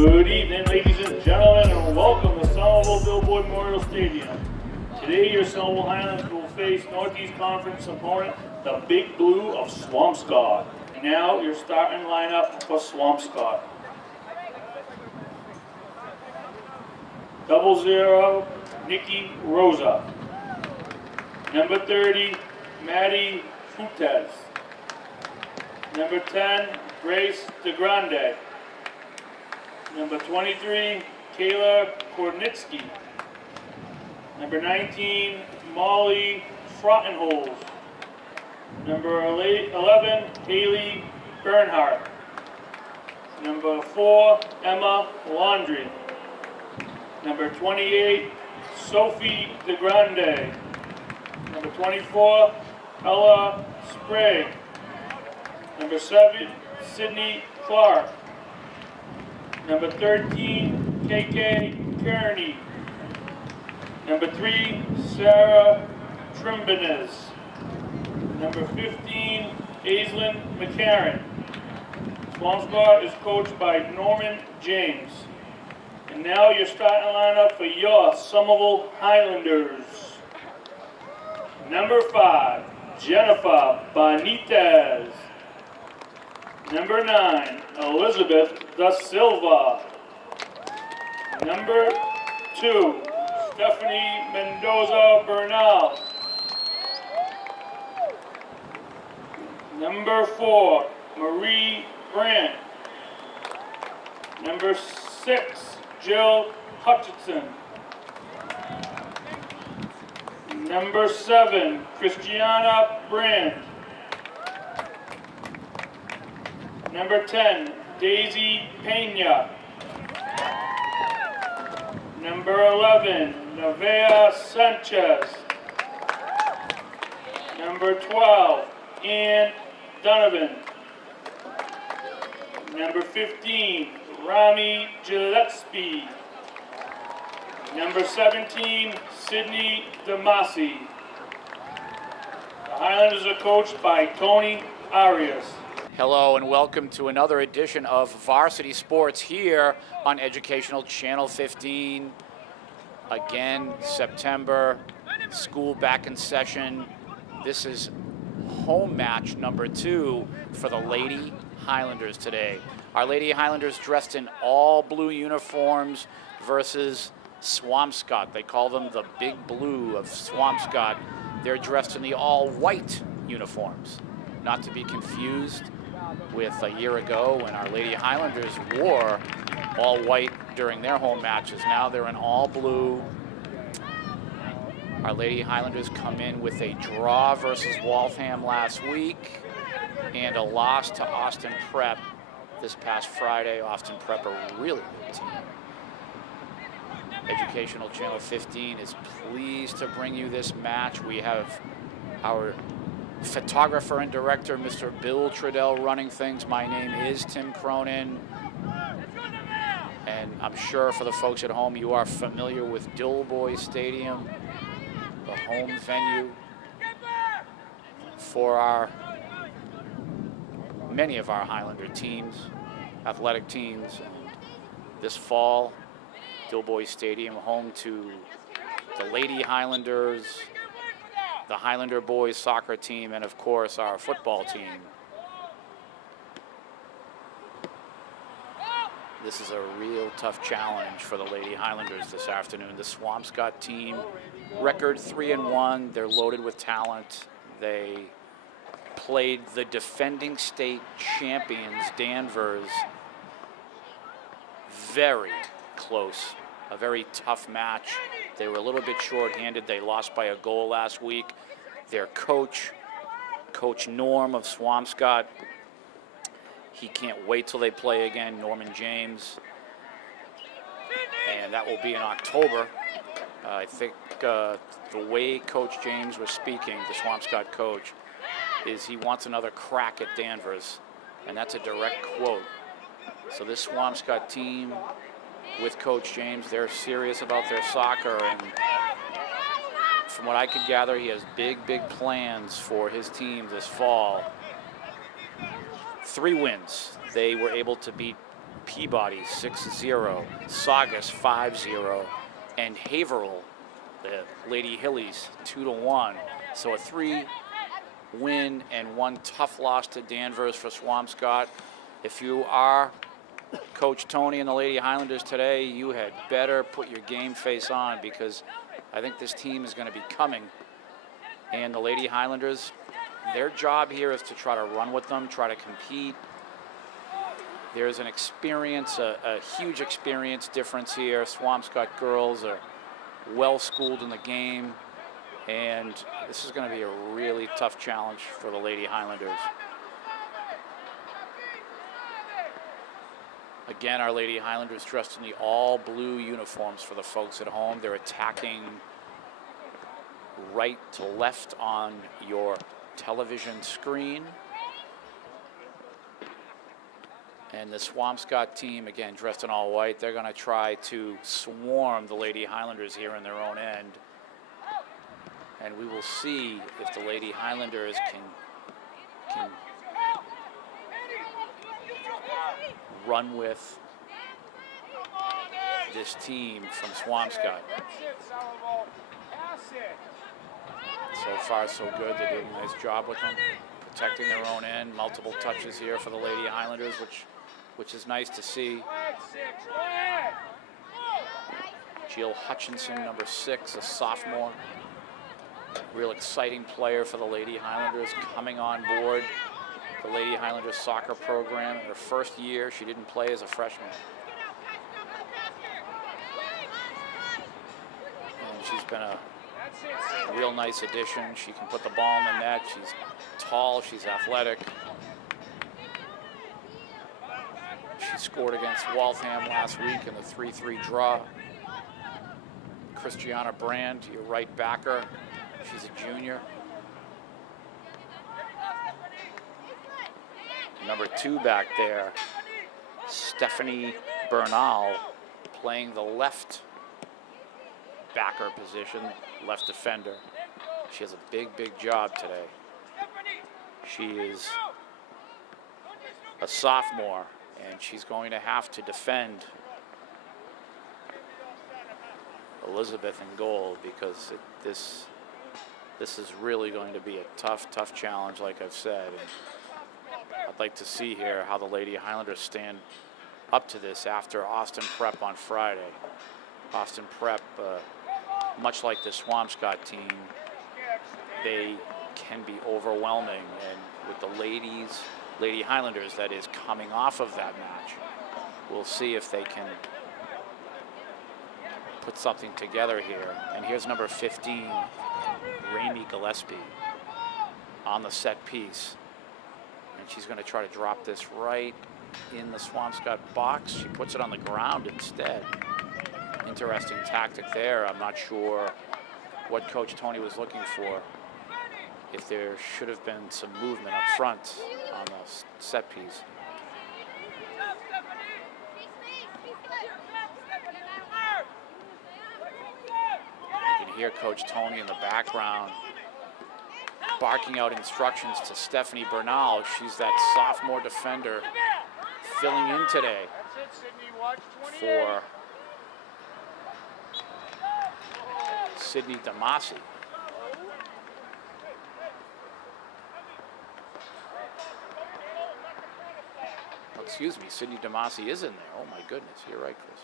Good evening, ladies and gentlemen, and welcome to Somerville Billboard Memorial Stadium. Today, your Somerville Highlanders will face Northeast Conference opponent, the Big Blue of Swampscott. Now, your starting lineup for Swampscott. 00, Nikki Rosa. Number 30, Maddie Futez. Number 10, Grace DeGrande. Number 23, Kayla Kornitsky. Number 19, Molly Frottenholz. Number 11, Haley Bernhardt. Number 4, Emma Laundrie. Number 28, Sophie DeGrande. Number 24, Ella Sprague. Number 7, Sydney Clark. Number 13, KK Kearney. Number 3, Sarah Trimbanez. Number 15, Aislinn McCarran. Swampscott is coached by Norman James. And now your starting lineup for your Somerville Highlanders. Number 5, Jennifer Benitez. Number 9, Elizabeth Da Silva. Number 2, Stephanie Mendoza Bernal. Number 4, Marie Brandt. Number 6, Jill Hutchinson. Number 7, Christiana Brand. Number 10, Daisy Pena. Number 11, Nevaeh Sanchez. Number 12, Ann Donovan. Number 15, Rami Gillespie. Number 17, Sydney Damasi. The Highlanders are coached by Tony Arias. Hello and welcome to another edition of Varsity Sports here on Educational Channel 15. Again, September, school back in session. This is home match number 2 for the Lady Highlanders today. Our Lady Highlanders dressed in all blue uniforms versus Swampscott. They call them the Big Blue of Swampscott. They're dressed in the all-white uniforms, not to be confused with a year ago when our Lady Highlanders wore all white during their home matches. Now they're in all blue. Our Lady Highlanders come in with a draw versus Waltham last week and a loss to Austin Prep this past Friday. Austin Prep, a really good team. Educational Channel 15 is pleased to bring you this match. We have our photographer and director, Mr. Bill Trudell, running things. My name is Tim Cronin. And I'm sure for the folks at home, you are familiar with Dilboy Stadium, the home venue for many of our Highlander teams, athletic teams. This fall, Dilboy Stadium, home to the Lady Highlanders, the Highlander boys soccer team, and of course our football team. This is a real tough challenge for the Lady Highlanders this afternoon. The Swampscott team, record 3-1. They're loaded with talent. They played the defending state champions, Danvers, very close. A very tough match. They were a little bit short-handed. They lost by a goal last week. Their coach, Coach Norm of Swampscott, he can't wait till they play again, Norman James. And that will be in October. I think the way Coach James was speaking, the Swampscott coach, is he wants another crack at Danvers. And that's a direct quote. So this Swampscott team with Coach James, they're serious about their soccer, and from what I could gather, he has big plans for his team this fall. 3 wins. They were able to beat Peabody 6-0, Saugus 5-0, and Haverhill, the Lady Hillies, 2-1. So a 3-win and 1 tough loss to Danvers for Swampscott. If you are Coach Tony and the Lady Highlanders today, you had better put your game face on, because I think this team is going to be coming. And the Lady Highlanders, their job here is to try to run with them, try to compete. There's an experience, a huge experience difference here. Swampscott girls are well schooled in the game, and this is going to be a really tough challenge for the Lady Highlanders. Again, our Lady Highlanders dressed in the all blue uniforms for the folks at home. They're attacking right to left on your television screen. And the Swampscott team, again, dressed in all white, they're going to try to swarm the Lady Highlanders here in their own end. And we will see if the Lady Highlanders can run with this team from Swampscott. So far, so good. They're doing a nice job with them, protecting their own end. Multiple touches here for the Lady Highlanders, which is nice to see. Jill Hutchinson, number 6, a sophomore. Real exciting player for the Lady Highlanders, coming on board the Lady Highlanders soccer program in her first year. She didn't play as a freshman. And she's been a real nice addition. She can put the ball in the net. She's tall, she's athletic. She scored against Waltham last week in the 3-3 draw. Christiana Brand, your right backer. She's a junior. Number 2 back there, Stephanie Bernal, playing the left backer position, left defender. She has a big, big job today. She is a sophomore, and she's going to have to defend Elizabeth in goal, because this is really going to be a tough, tough challenge, like I've said. And I'd like to see here how the Lady Highlanders stand up to this after Austin Prep on Friday. Austin Prep, much like the Swampscott team, they can be overwhelming. And with the Lady Highlanders, that is, coming off of that match, we'll see if they can put something together here. And here's number 15, Raimi Gillespie, on the set piece. And she's going to try to drop this right in the Swampscott box. She puts it on the ground instead. Interesting tactic there. I'm not sure what Coach Tony was looking for. If there should have been some movement up front on the set piece. You can hear Coach Tony in the background barking out instructions to Stephanie Bernal. She's that sophomore defender filling in today for Sydney Damasi. Oh, excuse me, Sydney Damasi is in there. Oh my goodness, you're right, Chris.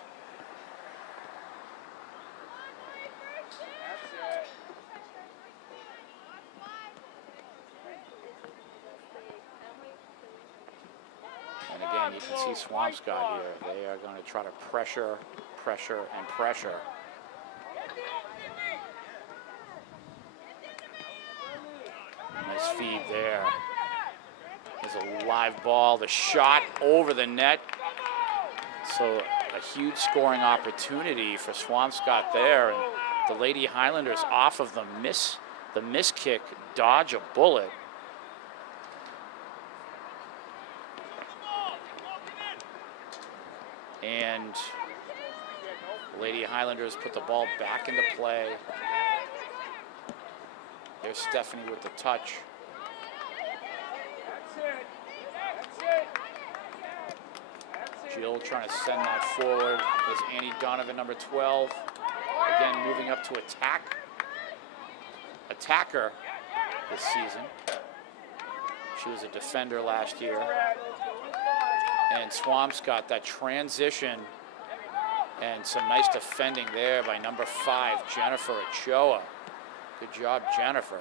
And again, you can see Swampscott here. They are going to try to pressure, pressure, and pressure. Nice feed there. There's a live ball. The shot over the net. So a huge scoring opportunity for Swampscott there. And the Lady Highlanders off of the miss kick, dodge a bullet. And Lady Highlanders put the ball back into play. There's Stephanie with the touch. Jill trying to send that forward. There's Annie Donovan, number 12. Again, moving up to attacker this season. She was a defender last year. And Swampscott, that transition and some nice defending there by number 5, Jennifer Ochoa. Good job, Jennifer.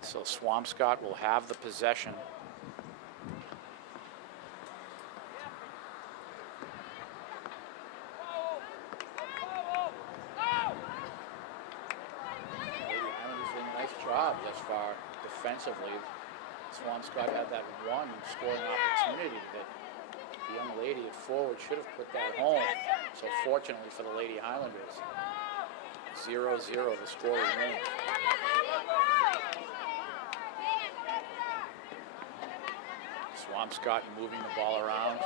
So Swampscott will have the possession. Thus far defensively. Swampscott had that one scoring opportunity that the young lady at forward should have put that home. So fortunately for the Lady Highlanders, 0-0 the score remains. Swampscott moving the ball around.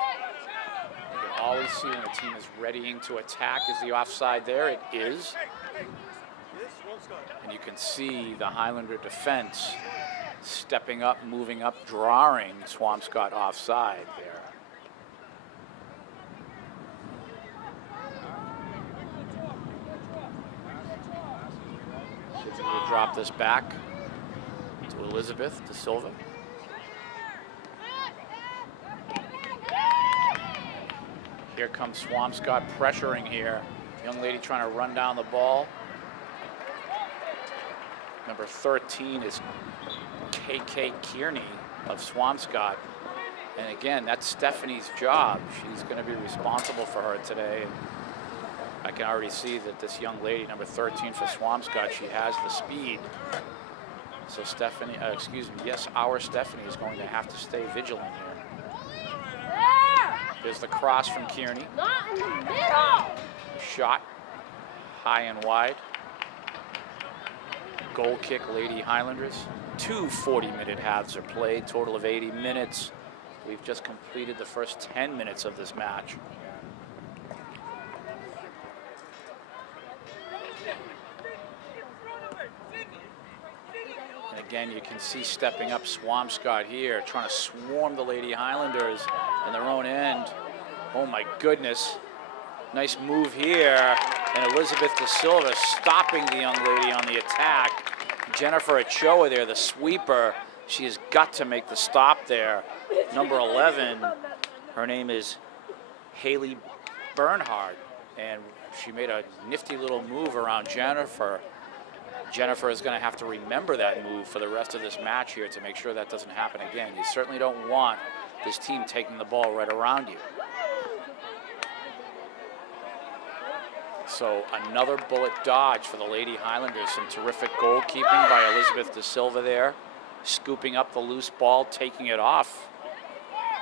You can always see when a team is readying to attack. Is the offside there? It is. And you can see the Highlander defense stepping up, moving up, drawing Swampscott offside there. We'll drop this back to Elizabeth De Silva. Here comes Swampscott pressuring here. Young lady trying to run down the ball. Number 13 is KK Kearney of Swampscott. And again, that's Stephanie's job. She's going to be responsible for her today. And I can already see that this young lady, number 13 for Swampscott, she has the speed. So Stephanie, our Stephanie is going to have to stay vigilant here. There's the cross from Kearney. Not in the middle. Shot high and wide. Goal kick, Lady Highlanders. 2 40-minute halves are played, total of 80 minutes. We've just completed the first 10 minutes of this match. And again, you can see stepping up Swampscott here, trying to swarm the Lady Highlanders in their own end. Oh my goodness. Nice move here. And Elizabeth De Silva stopping the young lady on the attack. Jennifer Ochoa there, the sweeper. She has got to make the stop there. Number 11, her name is Haley Bernhardt. And she made a nifty little move around Jennifer. Jennifer is going to have to remember that move for the rest of this match here to make sure that doesn't happen again. You certainly don't want this team taking the ball right around you. So another bullet dodge for the Lady Highlanders. Some terrific goalkeeping by Elizabeth De Silva there. Scooping up the loose ball, taking it off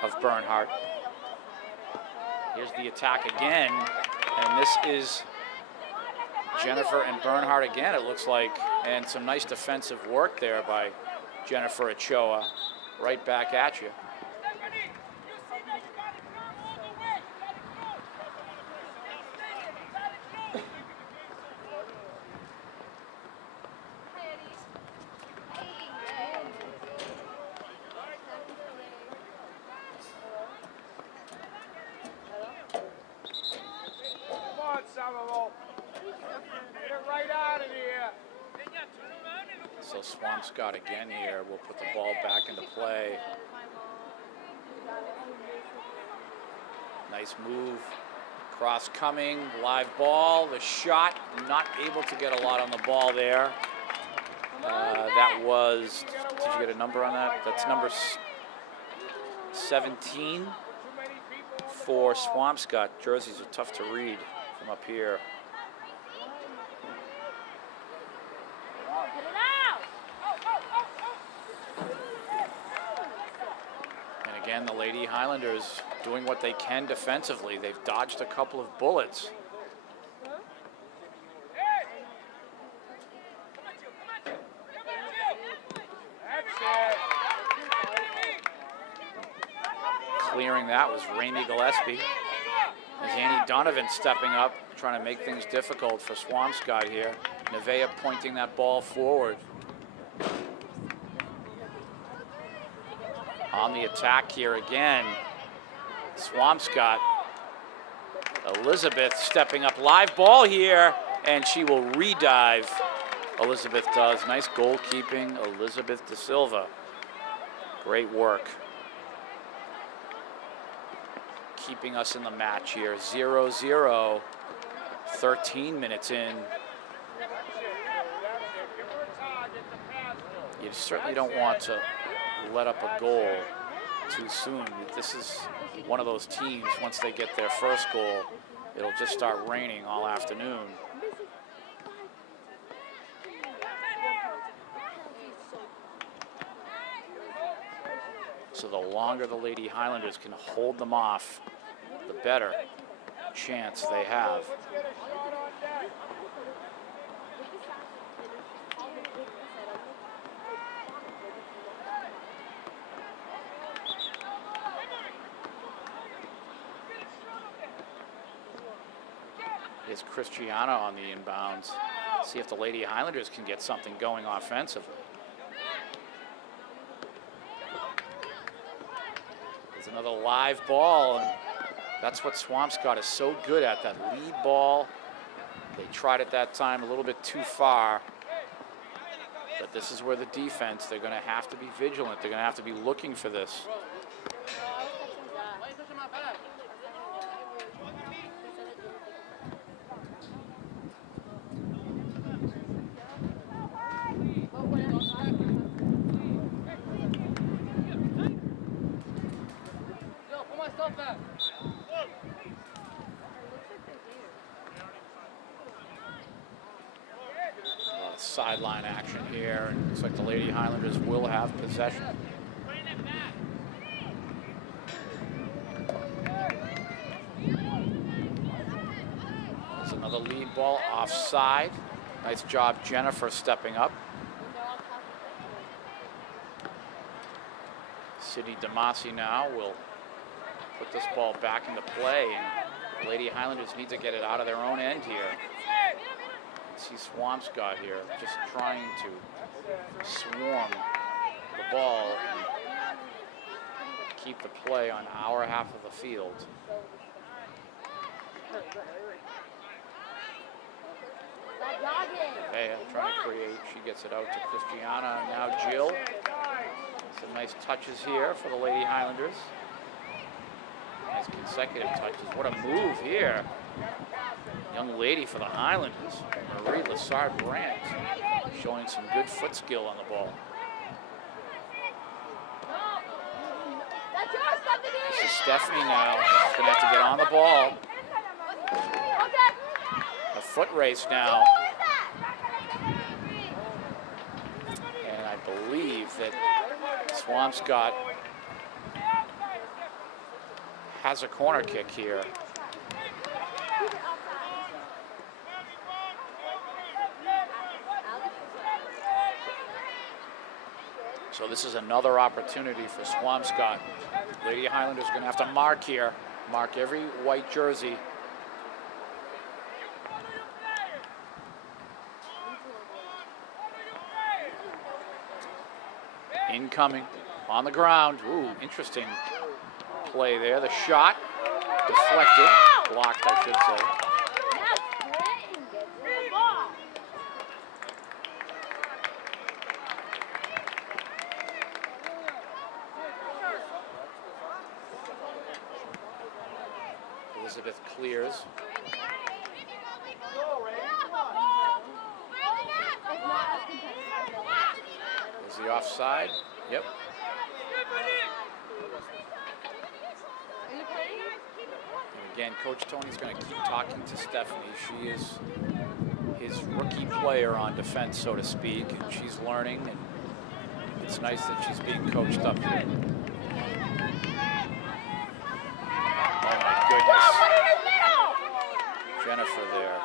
of Bernhardt. Here's the attack again. And this is Jennifer and Bernhardt again, it looks like. And some nice defensive work there by Jennifer Ochoa. Right back at you. So Swampscott again here will put the ball back into play. Nice move. Cross coming, live ball, the shot, not able to get a lot on the ball there. That was, did you get a number on that? That's number 17 for Swampscott. Jerseys are tough to read from up here. And again, the Lady Highlanders doing what they can defensively. They've dodged a couple of bullets. Clearing that was Rainey Gillespie. As Annie Donovan stepping up, trying to make things difficult for Swampscott here. Nevaeh pointing that ball forward. On the attack here again, Swampscott. Elizabeth stepping up, live ball here, and she will redive. Elizabeth does. Nice goalkeeping, Elizabeth De Silva. Great work. Keeping us in the match here, 0-0, 13 minutes in. You certainly don't want to let up a goal too soon. This is one of those teams, once they get their first goal, it'll just start raining all afternoon. So the longer the Lady Highlanders can hold them off, the better chance they have. Here's Christiana on the inbounds. See if the Lady Highlanders can get something going offensively. There's another live ball, and that's what Swampscott is so good at, that lead ball. They tried it that time a little bit too far, but this is where the defense, they're going to have to be vigilant. They're going to have to be looking for this. Sideline action here, and looks like the Lady Highlanders will have possession. There's another lead ball offside. Nice job, Jennifer, stepping up. Sydney Damasi now will put this ball back into play, and the Lady Highlanders need to get it out of their own end here. See Swampscott here just trying to swarm the ball and keep the play on our half of the field. Nevaeh trying to create, she gets it out to Christiana, and now Jill. Some nice touches here for the Lady Highlanders. Nice consecutive touches. What a move here. Young lady for the Highlanders, Marie Lassard-Brandt, showing some good foot skill on the ball. This is Stephanie now. She's going to have to get on the ball. A foot race now. And I believe that Swampscott has a corner kick here. So this is another opportunity for Swampscott. Lady Highlanders are going to have to mark here. Mark every white jersey. Incoming on the ground. Ooh, interesting play there. The shot deflected, blocked, I should say. Elizabeth clears. Was he offside? Yep. And again, Coach Tony's going to keep talking to Stephanie. She is his rookie player on defense, so to speak, and she's learning, and it's nice that she's being coached up here. Oh my goodness. Jennifer there.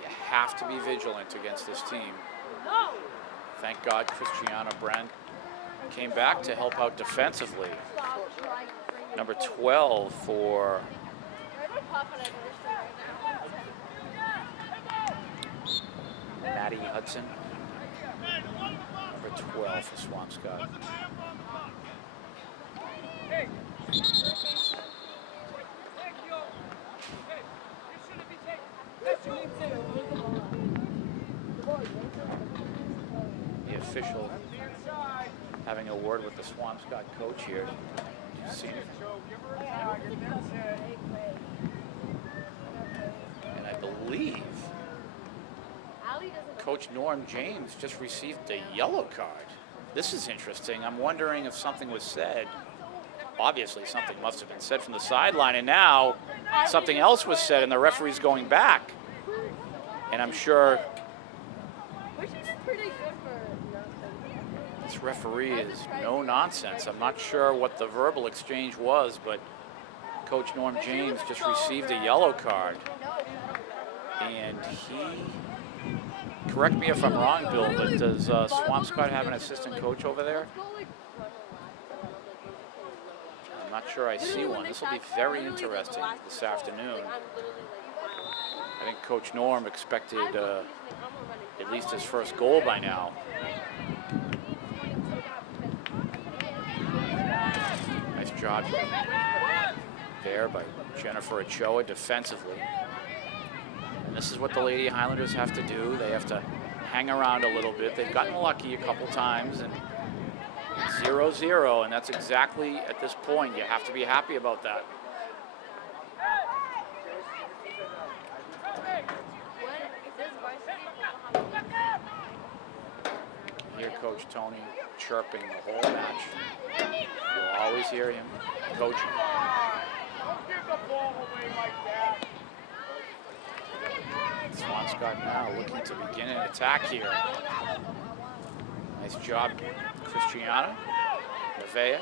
You have to be vigilant against this team. Thank God Christiana Brandt came back to help out defensively. Number 12 for Maddie Hudson. Number 12 for Swampscott. The official having a word with the Swampscott coach here. Did you see it? And I believe Coach Norm James just received a yellow card. This is interesting. I'm wondering if something was said. Obviously, something must have been said from the sideline, and now something else was said, and the referee's going back. And I'm sure this referee is no nonsense. I'm not sure what the verbal exchange was, but Coach Norm James just received a yellow card. And he, correct me if I'm wrong, Bill, but does Swampscott have an assistant coach over there? I'm not sure I see one. This will be very interesting this afternoon. I think Coach Norm expected at least his first goal by now. Nice job there by Jennifer Ochoa defensively. And this is what the Lady Highlanders have to do. They have to hang around a little bit. They've gotten lucky a couple times, and 0-0, and that's exactly at this point. You have to be happy about that. Hear Coach Tony chirping the whole match. You'll always hear him coaching. Swampscott now looking to begin an attack here. Nice job, Christiana. Nevaeh.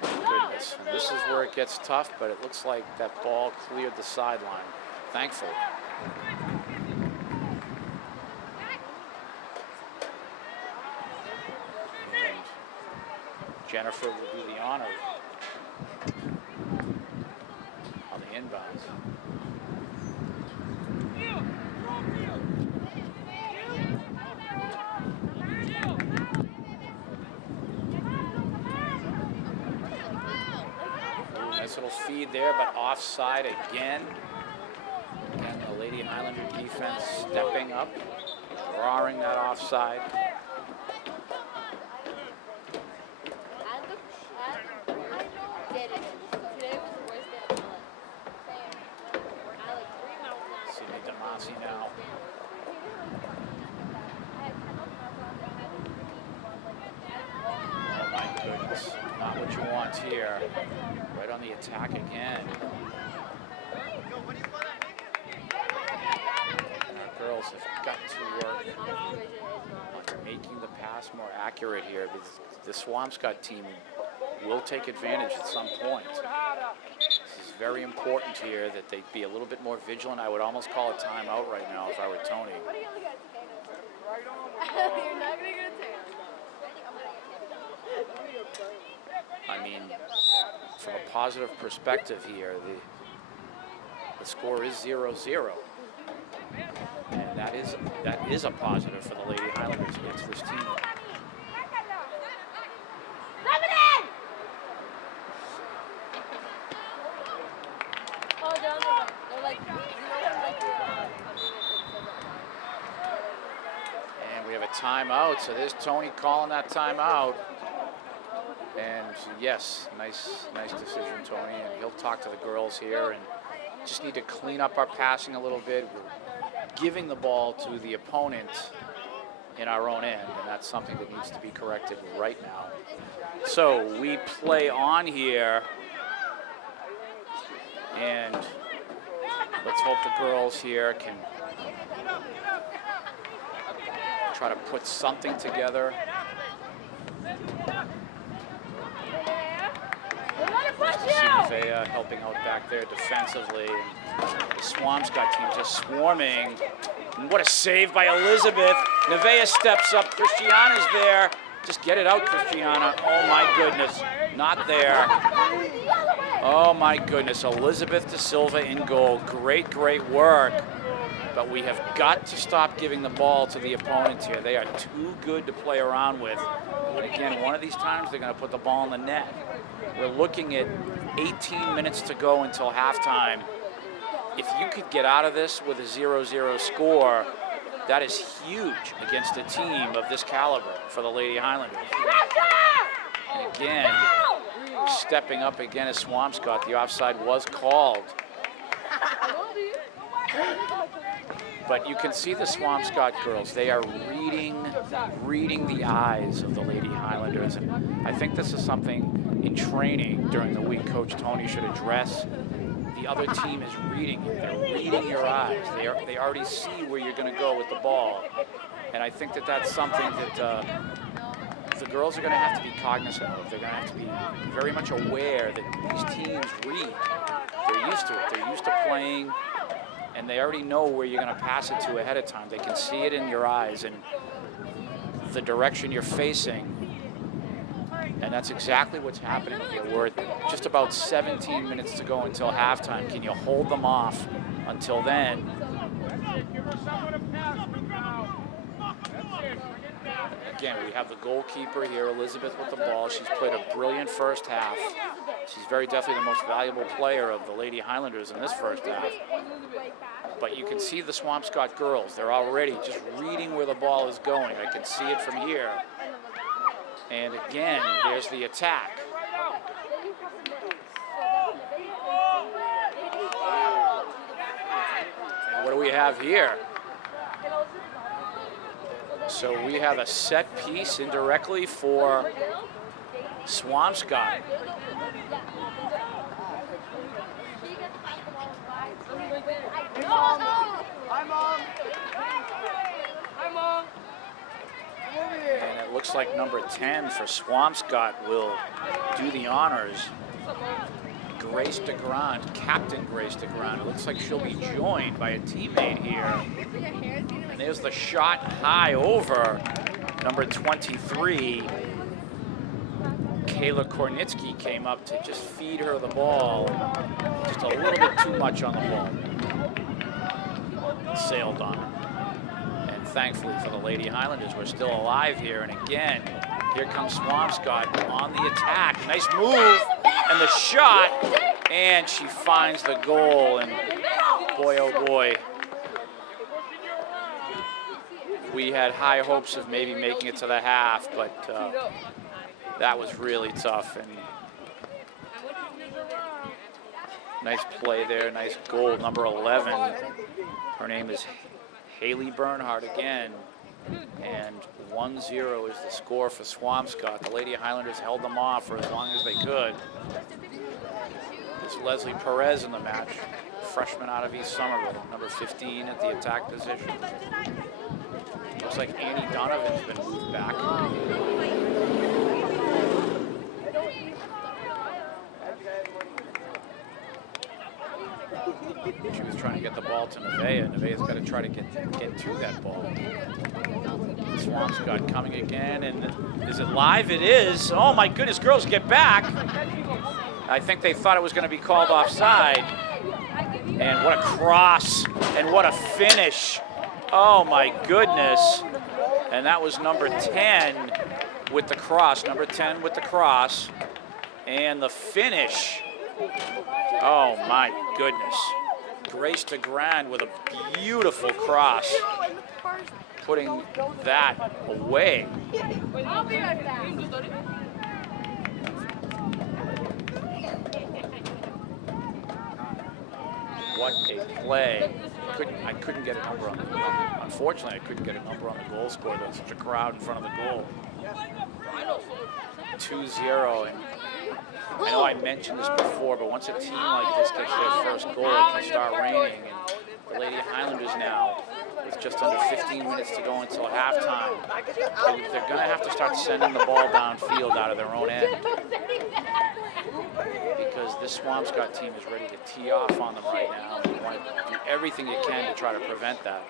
Goodness, and this is where it gets tough, but it looks like that ball cleared the sideline. Thankfully. And Jennifer will do the honor on the inbounds. Ooh, nice little feed there, but offside again. Again, the Lady Highlander defense stepping up, drawing that offside. Now. Oh my goodness, not what you want here. Right on the attack again. And our girls have got to work on making the pass more accurate here, because the Swampscott team will take advantage at some point. This is very important here that they be a little bit more vigilant. I would almost call a timeout right now if I were Tony. I mean, from a positive perspective here, the score is 0-0. And that is a positive for the Lady Highlanders against this team. And we have a timeout, so there's Tony calling that timeout. And yes, nice decision, Tony. And he'll talk to the girls here, and just need to clean up our passing a little bit. We're giving the ball to the opponent in our own end, and that's something that needs to be corrected right now. So we play on here, and let's hope the girls here can try to put something together. Nevaeh helping out back there defensively. The Swampscott team just swarming And what a save by Elizabeth. Nevaeh steps up. Christiana's there. Just get it out, Christiana. Oh, my goodness. Not there. Oh, my goodness. Elizabeth De Silva in goal. Great, great work. But we have got to stop giving the ball to the opponents here. They are too good to play around with. And again, one of these times they're going to put the ball in the net. We're looking at 18 minutes to go until halftime. If you could get out of this with a 0-0 score, that is huge against a team of this caliber for the Lady Highlanders. And again, stepping up again is Swampscott. The offside was called. But you can see the Swampscott girls. They are reading the eyes of the Lady Highlanders. And I think this is something in training during the week Coach Tony should address. The other team is reading you. They're reading your eyes. They already see where you're going to go with the ball. And I think that that's something that the girls are going to have to be cognizant of. They're going to have to be very much aware that these teams read. They're used to it. They're used to playing, and they already know where you're going to pass it to ahead of time. They can see it in your eyes and the direction you're facing. And that's exactly what's happening here. We're just about 17 minutes to go until halftime. Can you hold them off until then? Again, we have the goalkeeper here, Elizabeth, with the ball. She's played a brilliant first half. She's very definitely the most valuable player of the Lady Highlanders in this first half. But you can see the Swampscott girls. They're already just reading where the ball is going. I can see it from here. And again, there's the attack. And what do we have here? So we have a set piece indirectly for Swampscott. And it looks like number 10 for Swampscott will do the honors. Grace DeGrand, Captain Grace DeGrand. It looks like she'll be joined by a teammate here. And there's the shot high over number 23. Kayla Kornitsky came up to just feed her the ball. Just a little bit too much on the ball. Sailed on her. And thankfully for the Lady Highlanders, we're still alive here. And again, here comes Swampscott on the attack. Nice move and the shot. And she finds the goal. And boy, oh boy. We had high hopes of maybe making it to the half, but that was really tough. And nice play there, nice goal, number 11. Her name is Haley Bernhardt again. And 1-0 is the score for Swampscott. The Lady Highlanders held them off for as long as they could. It's Leslie Perez in the match, freshman out of East Somerville, number 15 at the attack position. Looks like Annie Donovan's been moved back. She was trying to get the ball to Nevaeh. Nevaeh's got to try to get to that ball. Swampscott coming again, and is it live? It is. Oh my goodness, girls, get back. I think they thought it was going to be called offside. And what a cross, and what a finish. Oh my goodness. And that was number 10 with the cross, number 10 with the cross. And the finish. Oh my goodness. Grace DeGrand with a beautiful cross, putting that away. I'll be right back. What a play. I couldn't get a number on the goal. Unfortunately, I couldn't get a number on the goal score. There was such a crowd in front of the goal. 2-0. And I know I mentioned this before, but once a team like this gets their first goal, it can start raining. And the Lady Highlanders now, with just under 15 minutes to go until halftime, they're going to have to start sending the ball downfield out of their own end. Because says this Swampscott team is ready to tee off on them right now. You want to do everything you can to try to prevent that.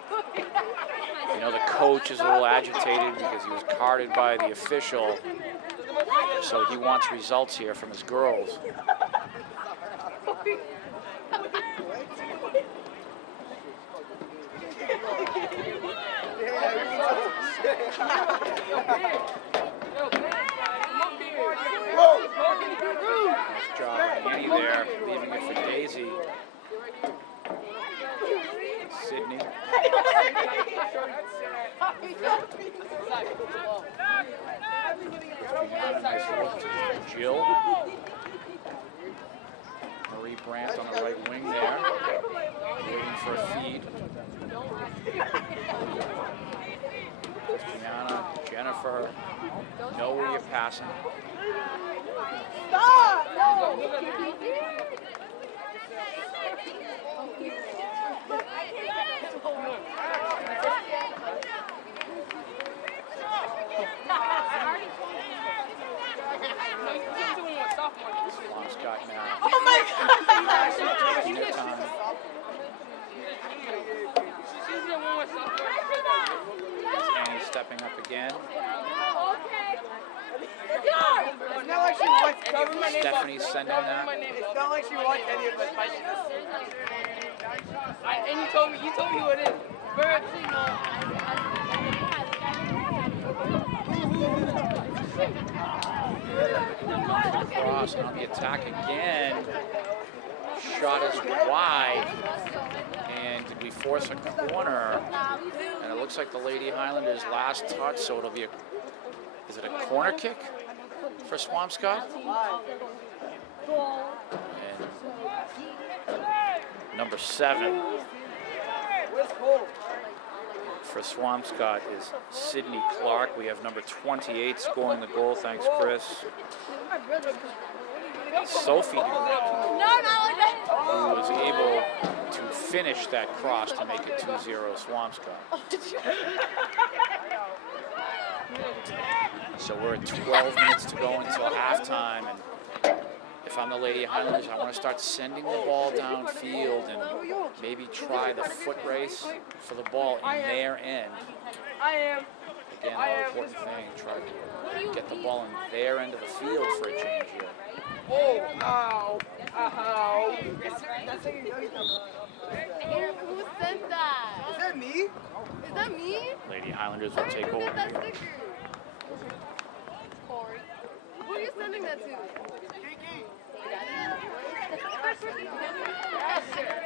You know, the coach is a little agitated because he was carded by the official, so he wants results here from his girls. Nice job by Annie there, leaving it for Daisy. Sydney. Nice look to Jill. Marie Brandt on the right wing there, waiting for a feed. Gianna, Jennifer, know where you're passing. Stop! No! Swampscott now. Oh my gosh! Taking their time. Annie stepping up again. It's not like she wants any of us. Stephanie's sending that. It's not like she wants any of us. And you told me who it is. Cross and on the attack again. Shot is wide. And did we force a corner? And it looks like the Lady Highlanders' last touch, so it'll be a, is it a corner kick for Swampscott? And number 7 for Swampscott is Sydney Clark. We have number 28 scoring the goal. Thanks, Chris. Sophie who was able to finish that cross to make it 2-0 Swampscott. So we're at 12 minutes to go until halftime, and if I'm the Lady Highlanders, I want to start sending the ball downfield and maybe try the foot race for the ball in their end. Again, another important thing, try to get the ball in their end of the field for a change here. Oh, ow, ow. Who sent that? Is that me? Is that me? Lady Highlanders will take Look over at that here. sticker. Corey. Who are you sending that to?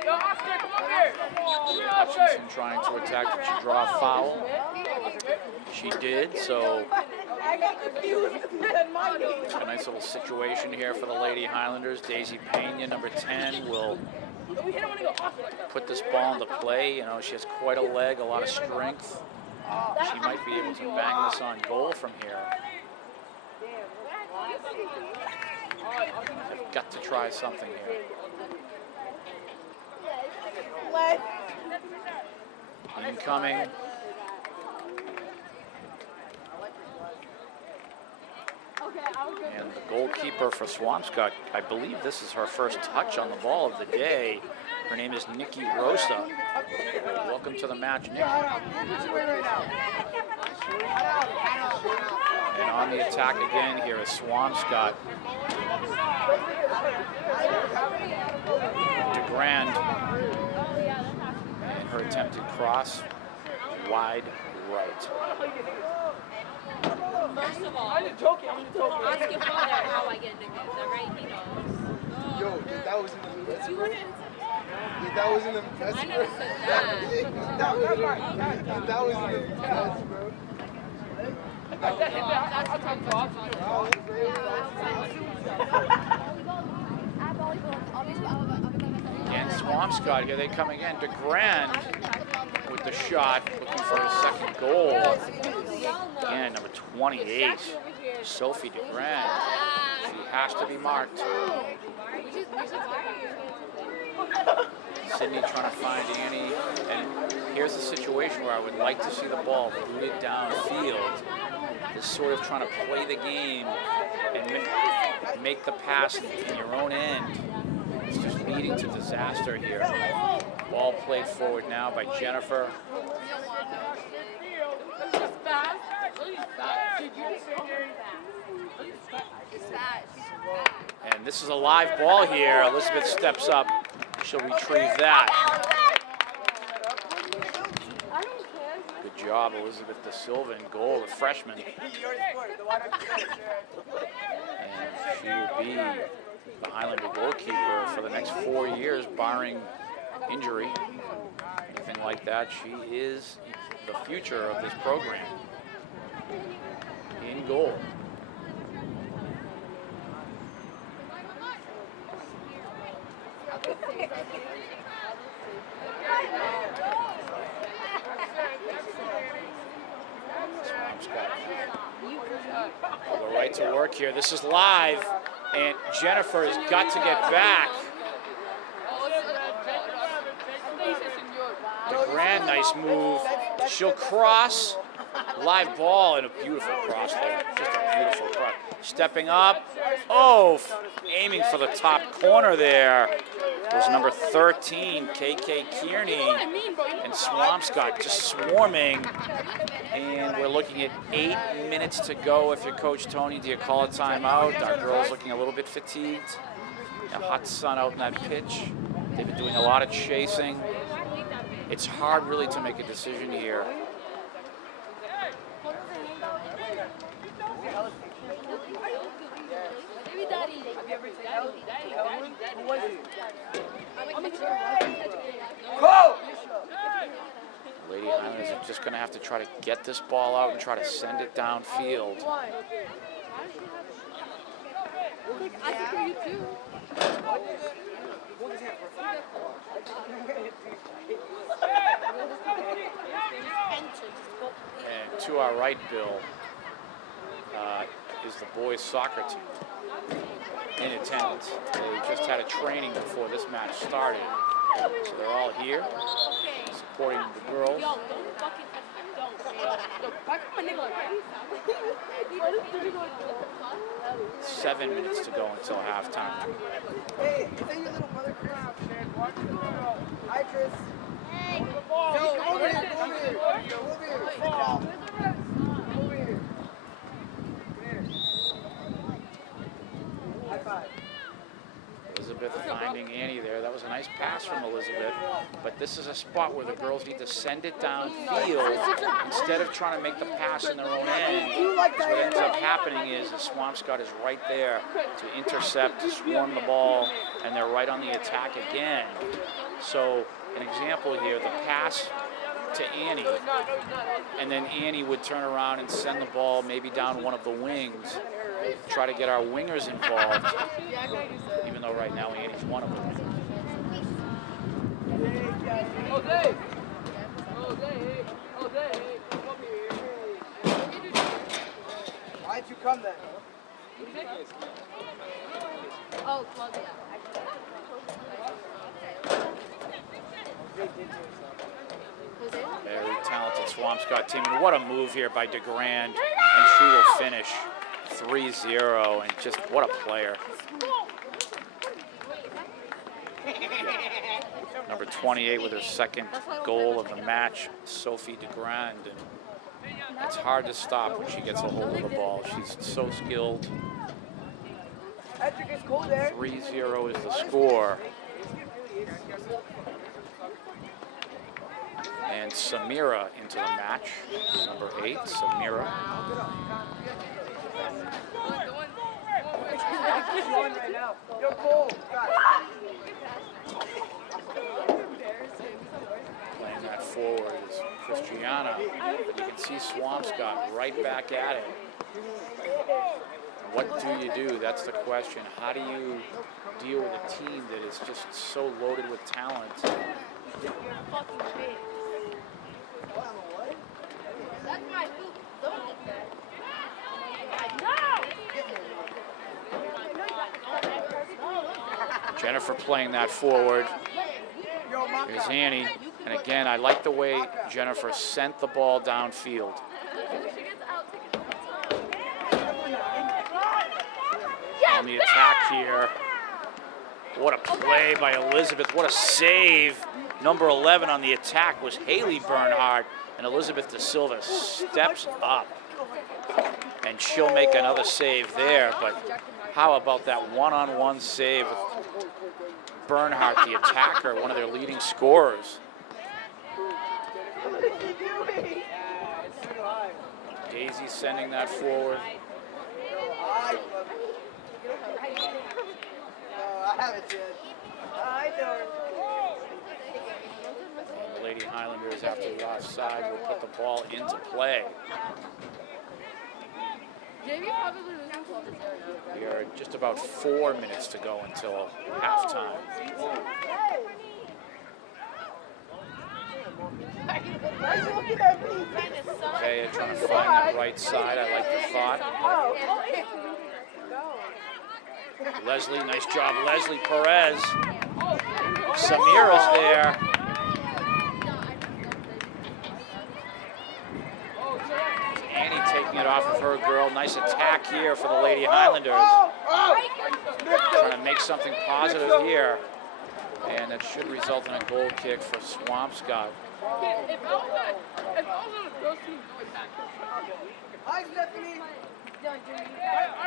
Yo, Oscar, come up here. Hutchinson trying to attack. Did she draw a foul? She did, so I got confused. You said my name. a nice little situation here for the Lady Highlanders. Daisy Pena, number 10, will put this ball into play. You know, she has quite a leg, a lot of strength. She might be able to bang this on goal from here. They've got to try something here. Incoming. And the goalkeeper for Swampscott, I believe this is her first touch on the ball of the day. Her name is Nikki Rosa. Welcome to the match, Nikki. And on the attack again here is Swampscott. DeGrand. And her attempted cross, wide right. First of all, I'm joking. ask your father how I get nicknames, all right? He knows. Yo, dude, that was in the best, bro. Dude, that was in the best, I bro. never said that. That was in the best, bro. And Swampscott, here they come again. DeGrand with the shot, looking for his second goal. Again, number 28, Sophie DeGrand. She has to be marked. Sydney trying to find Annie. And here's the situation where I would like to see the ball booted downfield. is sort of trying to play the game and make the pass in your own end. It's just leading to disaster here. Ball played forward now by Jennifer. And this is a live ball here. Elizabeth steps up. She'll retrieve that. Good job, Elizabeth Da Silva in goal, the freshman. And she will be the Highlander goalkeeper for the next 4 years, barring injury, anything like that. She is the future of this program. In goal. I'll go right to work here. This is live, and Jennifer has got to get back. The grand nice move. She'll cross. Live ball and a beautiful cross there. Just a beautiful cross. Stepping up. Oh, aiming for the top corner there. It was number 13, KK Kearney, and Swampscott just swarming. And we're looking at 8 minutes to go. If you're Coach Tony, do you call a timeout? Our girls looking a little bit fatigued. A hot sun out in that pitch. They've been doing a lot of chasing. It's hard really to make a decision here. Lady Highlanders are just going to have to try to get this ball out and try to send it downfield. And to our right, Bill, is the boys' soccer team in attendance. They just had a training before this match started. So they're all here, supporting the girls. 7 minutes to go until halftime. Hey, is that your little brother, Chris? Hi, Chris. Hey. Come over here. Come over here. Come over here. Over here. Come here. High five. Elizabeth finding Annie there. That was a nice pass from Elizabeth, but this is a spot where the girls need to send it downfield instead of trying to make the pass in their own end. So what ends up happening is the Swampscott is right there to intercept, to swarm the ball, and they're right on the attack again. So an example here, the pass to Annie, and then Annie would turn around and send the ball maybe down one of the wings, try to get our wingers involved, even though right now Annie's one of them. Why'd you come then? Oh, Claudia. Very talented Swampscott team, and what a move here by DeGrand, and she will finish 3-0, and just what a player. Number 28 with her second goal of the match, Sophie DeGrand, and it's hard to stop when she gets a hold of the ball. She's so skilled. 3-0 is the score. And Samira into the match, number 8, Samira. Playing that forward is Christiana. You can see Swampscott right back at it. What do you do? That's the question. How do you deal with a team that is just so loaded with talent? Jennifer playing that forward. Here's Annie. And again, I like the way Jennifer sent the ball downfield. on the attack here. What a play by Elizabeth. What a save. Number 11 on the attack was Haley Bernhardt, and Elizabeth De Silva steps up. And she'll make another save there, but how about that one-on-one save with Bernhardt, the attacker, one of their leading scorers. Daisy sending that forward. And the Lady Highlanders, after the offside, will put the ball into play. We are just about 4 minutes to go until halftime. Okay, trying to find that right side. I like the thought. Leslie, nice job. Leslie Perez. Samira's there. Annie taking it off of her girl. Nice attack here for the Lady Highlanders. Trying to make something positive here. And that should result in a goal kick for Swampscott.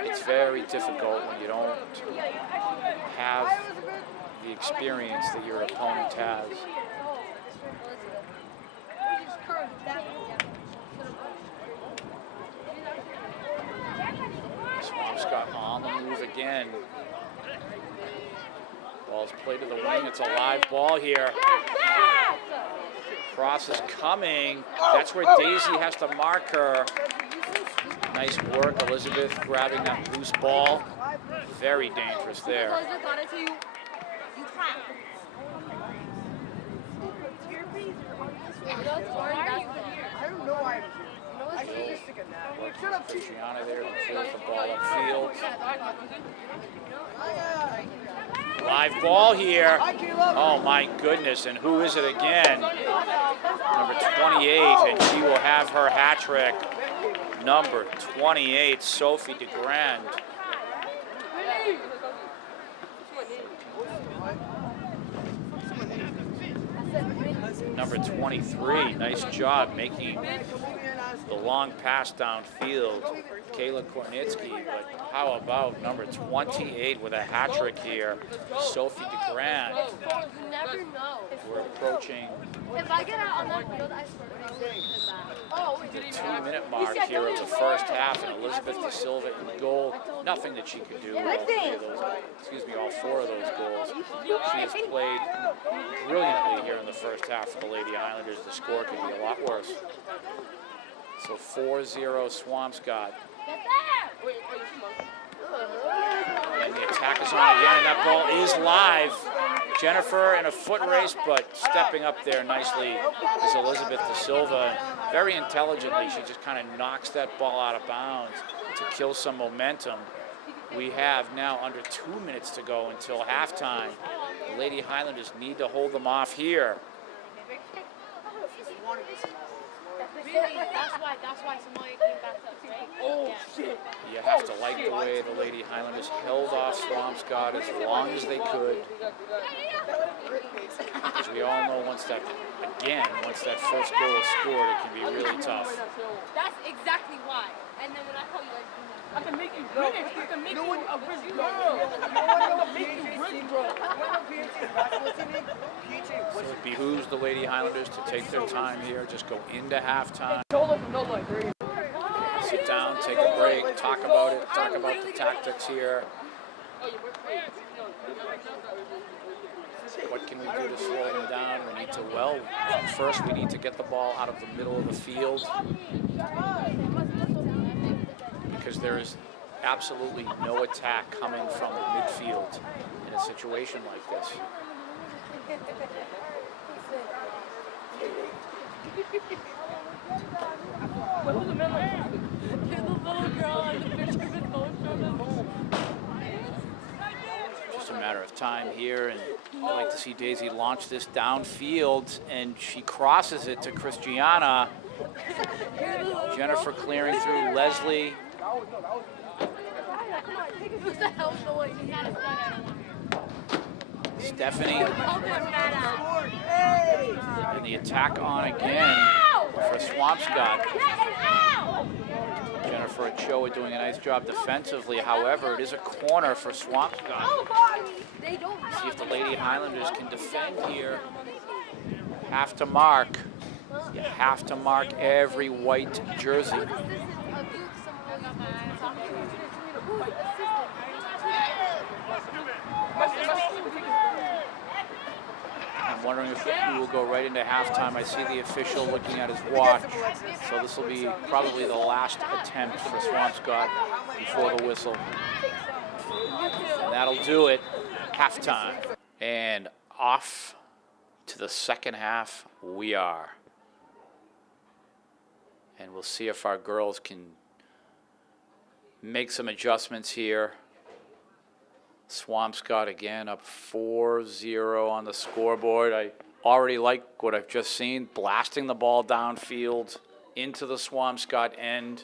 It's very difficult when you don't have the experience that your opponent has. Swampscott on the move again. Ball's played to the wing. It's a live ball here. Cross is coming. That's where Daisy has to mark her. Nice work, Elizabeth, grabbing that loose ball. Very dangerous there. I don't know why. Christiana there fields the ball upfield. Live ball here. Oh my goodness, and who is it again? Number 28, and she will have her hat trick. Number 28, Sophie DeGrand. Number 23, nice job making the long pass downfield, Kayla Kornitsky. But how about number 28 with a hat trick here, Sophie DeGrand. You never know. We're approaching If I get out on that field, I swear to the 2-minute mark here of the first half, and Elizabeth De Silva in goal. Nothing that she could do with all three of those, all 4 of those goals. She has played brilliantly here in the first half for the Lady Islanders. The score could be a lot worse. So 4-0 Swampscott. And the attack is on again, and that ball is live. Jennifer in a foot race, but stepping up there nicely is Elizabeth De Silva. Very intelligently, she just kind of knocks that ball out of bounds to kill some momentum. We have now under 2 minutes to go until halftime. The Lady Highlanders need to hold them off here. That's why Somalia came back to us, right? Oh, shit. You have to like the way the Lady Highlanders held off Swampscott as long as they could. As we all know, once that first goal is scored, it can be really tough. That's exactly why. And then when I call you guys, I can make you rich. I can make you a rich girl. I can make you rich, bro. So it behooves the Lady Highlanders to take their time here, just go into halftime. Sit down, take a break, talk about it, talk about the tactics here. What can we do to slow them down? We need to, well, first we need to get the ball out of the middle of the field, because there is absolutely no attack coming from the midfield in a situation like this. Just a matter of time here, and I'd like to see Daisy launch this downfield, and she crosses it to Christiana. Jennifer clearing through Leslie. Who's the hell noise? You gotta start. Stephanie Hey! and the attack on again for Swampscott. Jennifer Ochoa doing a nice job defensively. However, it is a corner for Swampscott. They don't. See if the Lady Highlanders can defend here. Have to mark. You have to mark every white jersey. I'm wondering if we will go right into halftime. I see the official looking at his watch. So this will be probably the last attempt for Swampscott before the whistle. And that'll do it. Halftime. And off to the second half we are. And we'll see if our girls can make some adjustments here. Swampscott again up 4-0 on the scoreboard. I already like what I've just seen, blasting the ball downfield into the Swampscott end.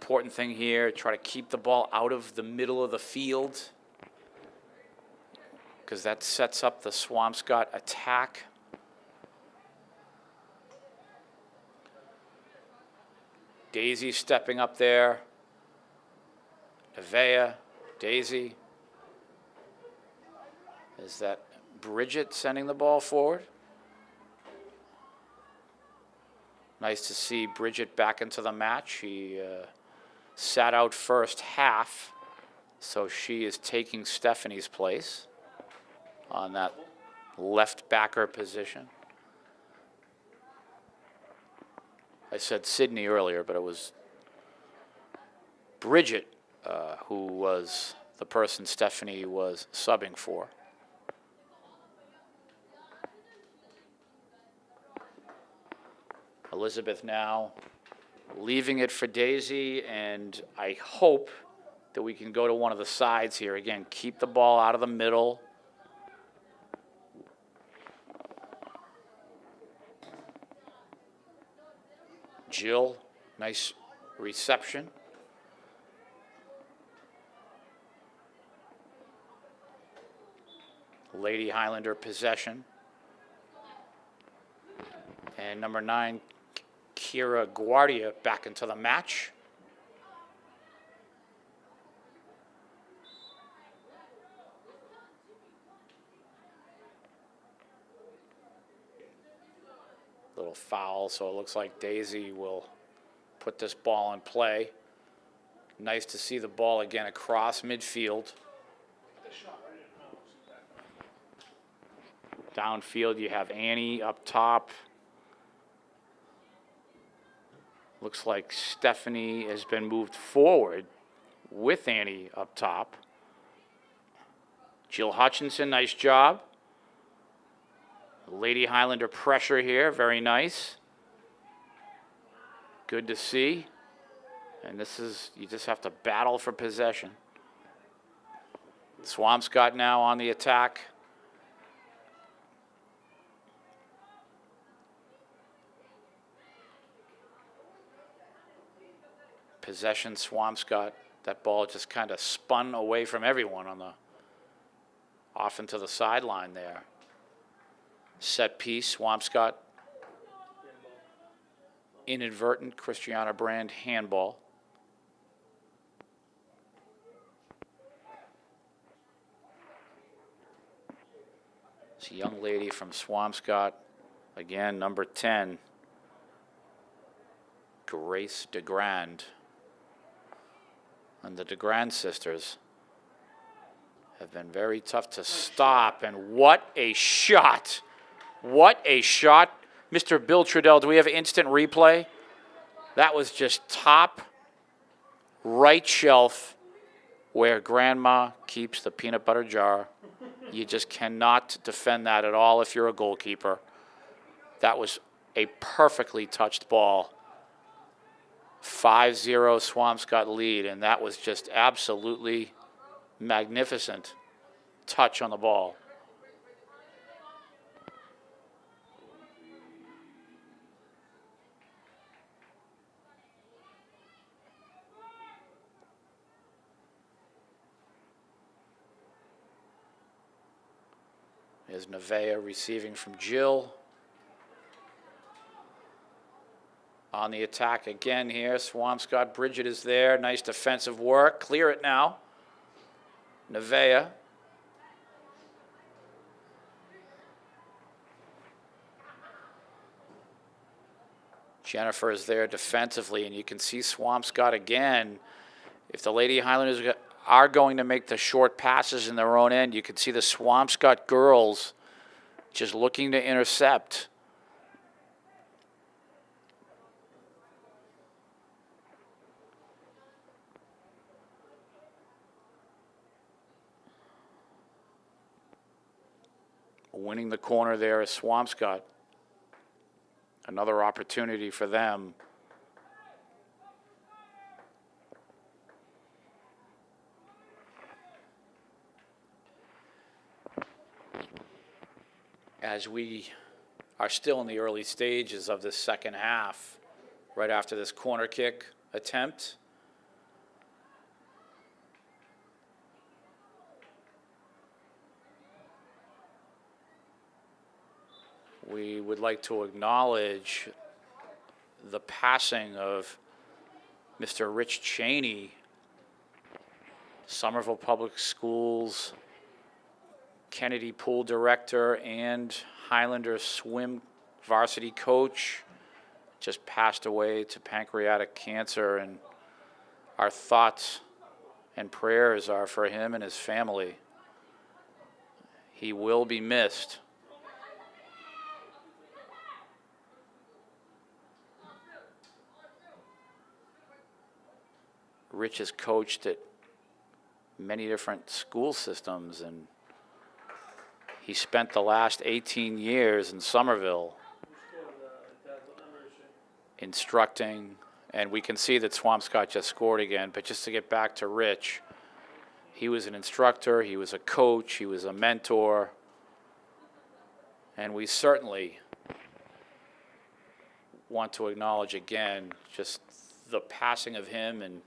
Important thing here, try to keep the ball out of the middle of the field because that sets up the Swampscott attack. Daisy stepping up there. Avea, Daisy. Is that Bridget sending the ball forward? Nice to see Bridget back into the match. She sat out first half, so she is taking Stephanie's place on that left backer position. I said Sydney earlier, but it was Bridget who was the person Stephanie was subbing for. Elizabeth now leaving it for Daisy, and I hope that we can go to one of the sides here. Again, keep the ball out of the middle. Jill, nice reception. Lady Highlander possession. And number 9, Kira Guardia back into the match. Little foul, so it looks like Daisy will put this ball in play. Nice to see the ball again across midfield. Downfield, you have Annie up top. Looks like Stephanie has been moved forward with Annie up top. Jill Hutchinson, nice job. Lady Highlander pressure here, very nice. Good to see. And this is, you just have to battle for possession. Swampscott now on the attack. Possession, Swampscott. That ball just kind of spun away from everyone on the, off into the sideline there. Set piece, Swampscott. Inadvertent Christiana Brand handball. It's a young lady from Swampscott. Again, number 10, Grace DeGrand. And the DeGrand sisters have been very tough to stop. And what a shot. What a shot. Mr. Bill Trudell, do we have instant replay? That was just top right shelf where grandma keeps the peanut butter jar. You just cannot defend that at all if you're a goalkeeper. That was a perfectly touched ball. 5-0 Swampscott lead, and that was just absolutely magnificent touch on the ball. Is Nevaeh receiving from Jill. On the attack again here. Swampscott. Bridget is there. Nice defensive work. Clear it now. Nevaeh. Jennifer is there defensively, and you can see Swampscott again. If the Lady Highlanders are going to make the short passes in their own end, you can see the Swampscott girls just looking to intercept. Winning the corner there is Swampscott. Another opportunity for them. As we are still in the early stages of this second half, right after this corner kick attempt. We would like to acknowledge the passing of Mr. Rich Cheney, Somerville Public Schools Kennedy Pool Director and Highlander swim varsity coach, just passed away to pancreatic cancer, and our thoughts and prayers are for him and his family. He will be missed. Rich has coached at many different school systems, and he spent the last 18 years in Somerville instructing, and we can see that Swampscott just scored again. But just to get back to Rich, he was an instructor, he was a coach, he was a mentor, and we certainly want to acknowledge again just the passing of him and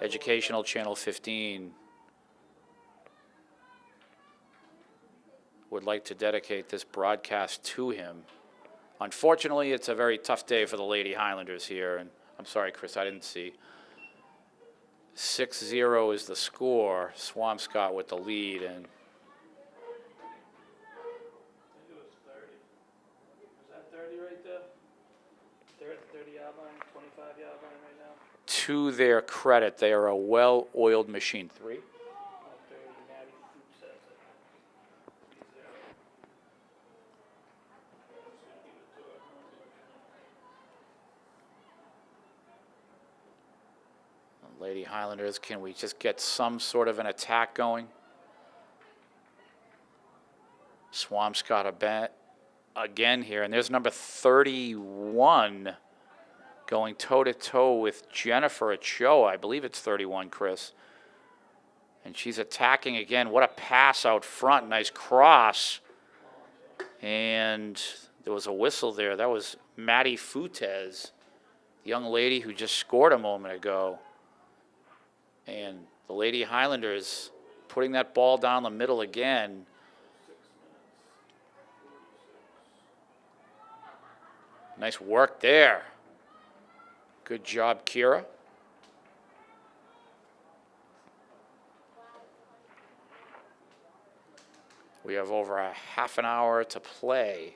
Educational Channel 15 would like to dedicate this broadcast to him. Unfortunately, it's a very tough day for the Lady Highlanders here, and I'm sorry, Chris, I didn't see. 6-0 is the score. Swampscott with the lead, and I think it was 30. Was that 30 right there? They're at the 30-yard line, 25-yard line right now. to their credit, they are a well-oiled machine. 3? Oh, 30, Maddie Food says it. Lady Highlanders, can we just get some sort of an attack going? Swampscott a bet again here, and there's number 31 going toe-to-toe with Jennifer Ochoa. I believe it's 31, Chris. And she's attacking again. What a pass out front. Nice cross. And there was a whistle there. That was Maddie Futez, the young lady who just scored a moment ago. And the Lady Highlanders putting that ball down the middle again. Nice work there. Good job, Kira. We have over a half an hour to play.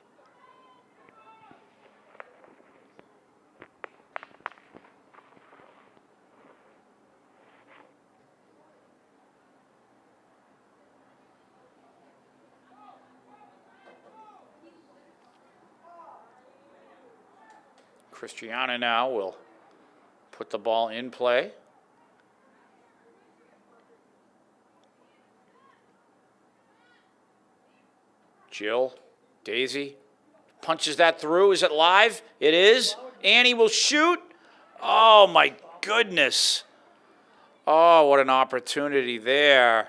Christiana now will put the ball in play. Jill, Daisy, punches that through. Is it live? It is. Annie will shoot. Oh, my goodness. Oh, what an opportunity there.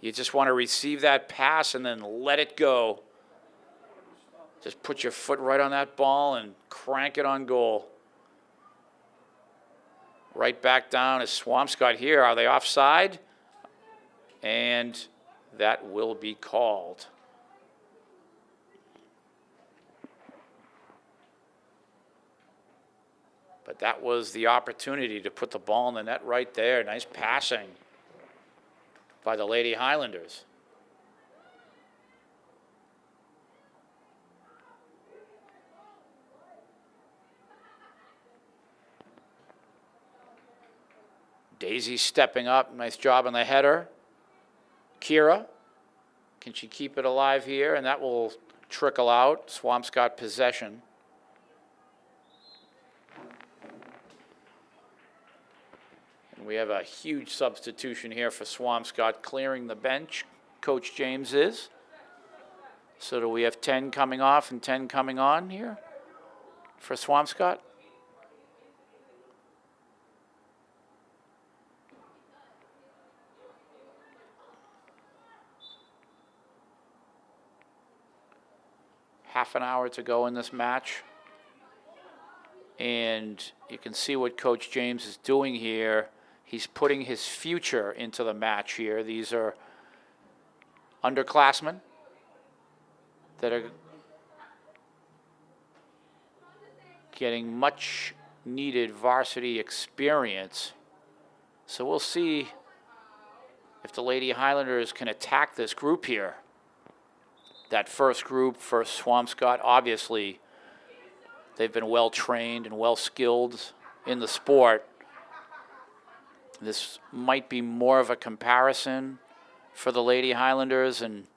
You just want to receive that pass and then let it go. Just put your foot right on that ball and crank it on goal. Right back down is Swampscott here. Are they offside? And that will be called. that was the opportunity to put the ball in the net right there. Nice passing by the Lady Highlanders. Daisy stepping up. Nice job on the header. Kira, can she keep it alive here? And that will trickle out. Swampscott possession. And we have a huge substitution here for Swampscott, clearing the bench. Coach James is. So do we have 10 coming off and 10 coming on here for Swampscott? Half an hour to go in this match. And you can see what Coach James is doing here. He's putting his future into the match here. These are underclassmen that are getting much needed varsity experience. So we'll see if the Lady Highlanders can attack this group here. That first group for Swampscott, obviously, they've been well trained and well skilled in the sport. This might be more of a comparison for the Lady Highlanders, and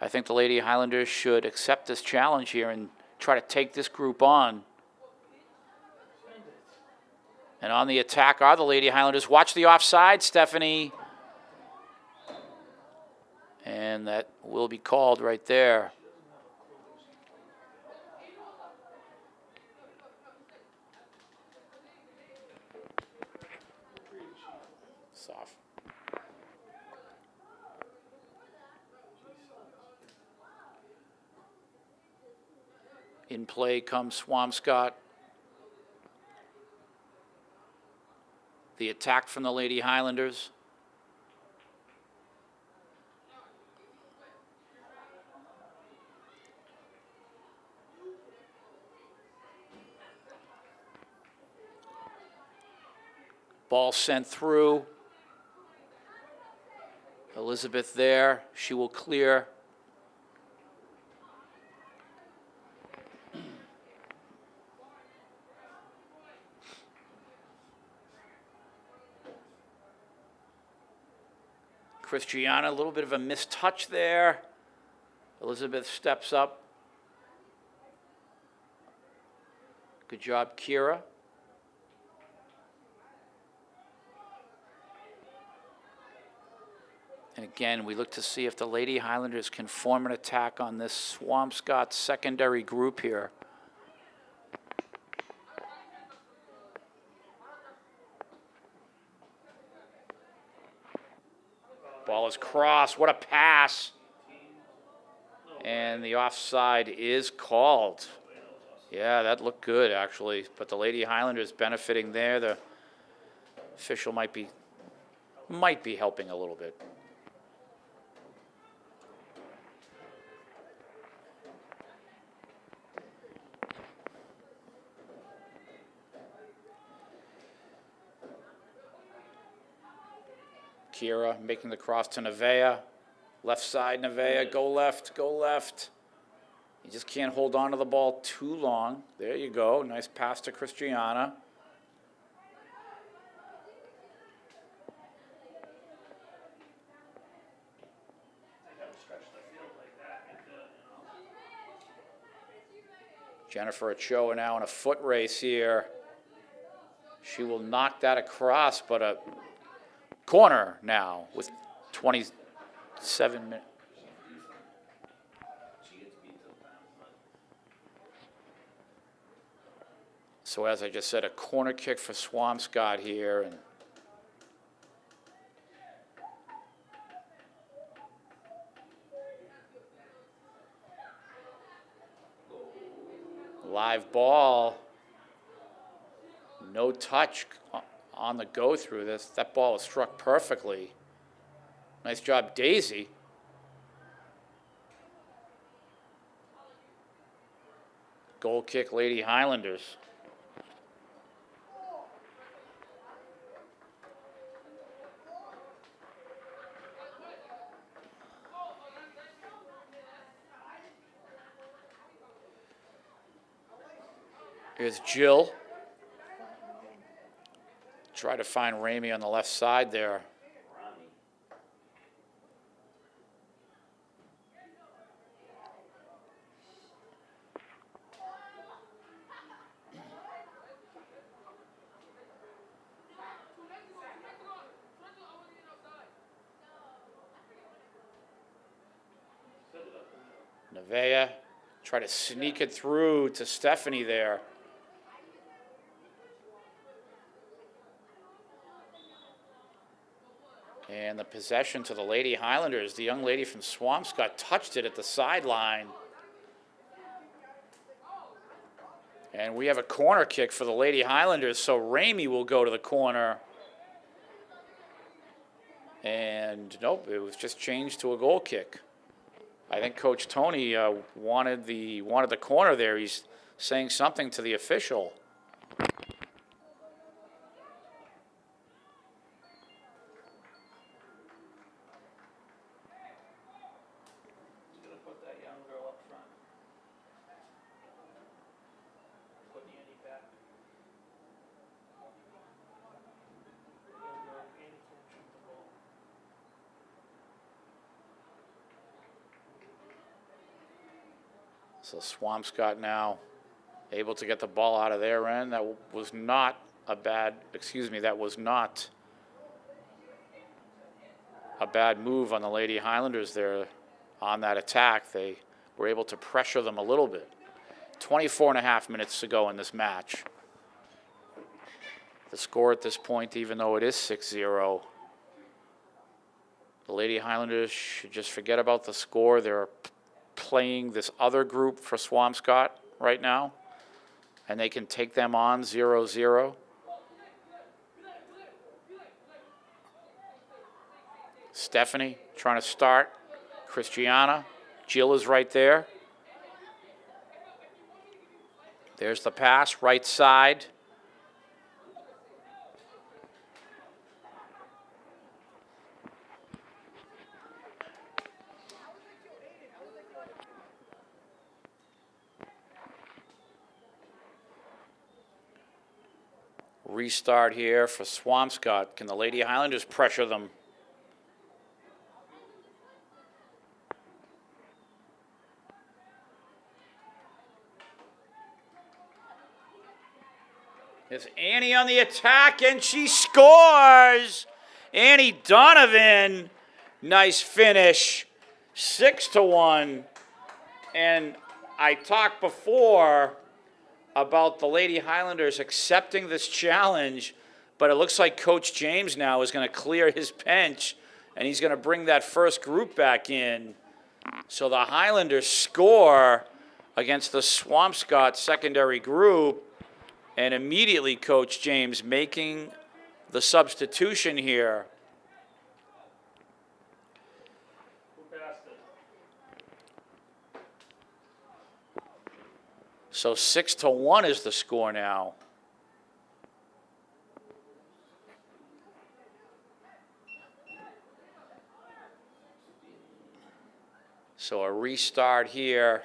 I think the Lady Highlanders should accept this challenge here and try to take this group on. And on the attack are the Lady Highlanders. Watch the offside, Stephanie. And that will be called right there. Soft. In play comes Swampscott. The attack from the Lady Highlanders. Ball sent through. Elizabeth there. She will clear. Christiana, a little bit of a missed touch there. Elizabeth steps up. Good job, Kira. And again, we look to see if the Lady Highlanders can form an attack on this Swampscott secondary group here. Ball is crossed. What a pass. And the offside is called. Yeah, that looked good, actually. But the Lady Highlanders benefiting there. The official might be helping a little bit. Kira making the cross to Nevaeh. Left side, Nevaeh, go left, go left. You just can't hold on to the ball too long. There you go, nice pass to Christiana. Jennifer Ochoa now in a foot race here. She will knock that across, but a corner now with 27 minutes. So as I just said, a corner kick for Swampscott here. And live ball. No touch on the go through this. That ball was struck perfectly. Nice job, Daisy. Goal kick, Lady Highlanders. Here's Jill. Try to find Ramey on the left side there. Nevaeh try to sneak it through to Stephanie there. And the possession to the Lady Highlanders. The young lady from Swampscott touched it at the sideline. And we have a corner kick for the Lady Highlanders, so Ramey will go to the corner. And nope, it was just changed to a goal kick. I think Coach Tony wanted the corner there. He's saying something to the official. He's gonna put that young girl up front. Put Andy back. Young girl, Andy can shoot the ball. So Swampscott now able to get the ball out of their end. That was not a bad, that was not a bad move on the Lady Highlanders there on that attack. They were able to pressure them a little bit. 24.5 minutes to go in this match. The score at this point, even though it is 6-0, the Lady Highlanders should just forget about the score. They're playing this other group for Swampscott right now, and they can take them on 0-0. Stephanie trying to start. Christiana. Jill is right there. There's the pass, right side. Restart here for Swampscott. Can the Lady Highlanders pressure them? There's Annie on the attack, and she scores! Annie Donovan, nice finish, 6-1. And I talked before about the Lady Highlanders accepting this challenge, but it looks like Coach James now is going to clear his bench, and he's going to bring that first group back in. So the Highlanders score against the Swampscott secondary group, and immediately Coach James making the substitution here. Who passed it? So 6-1 is the score now. So a restart here.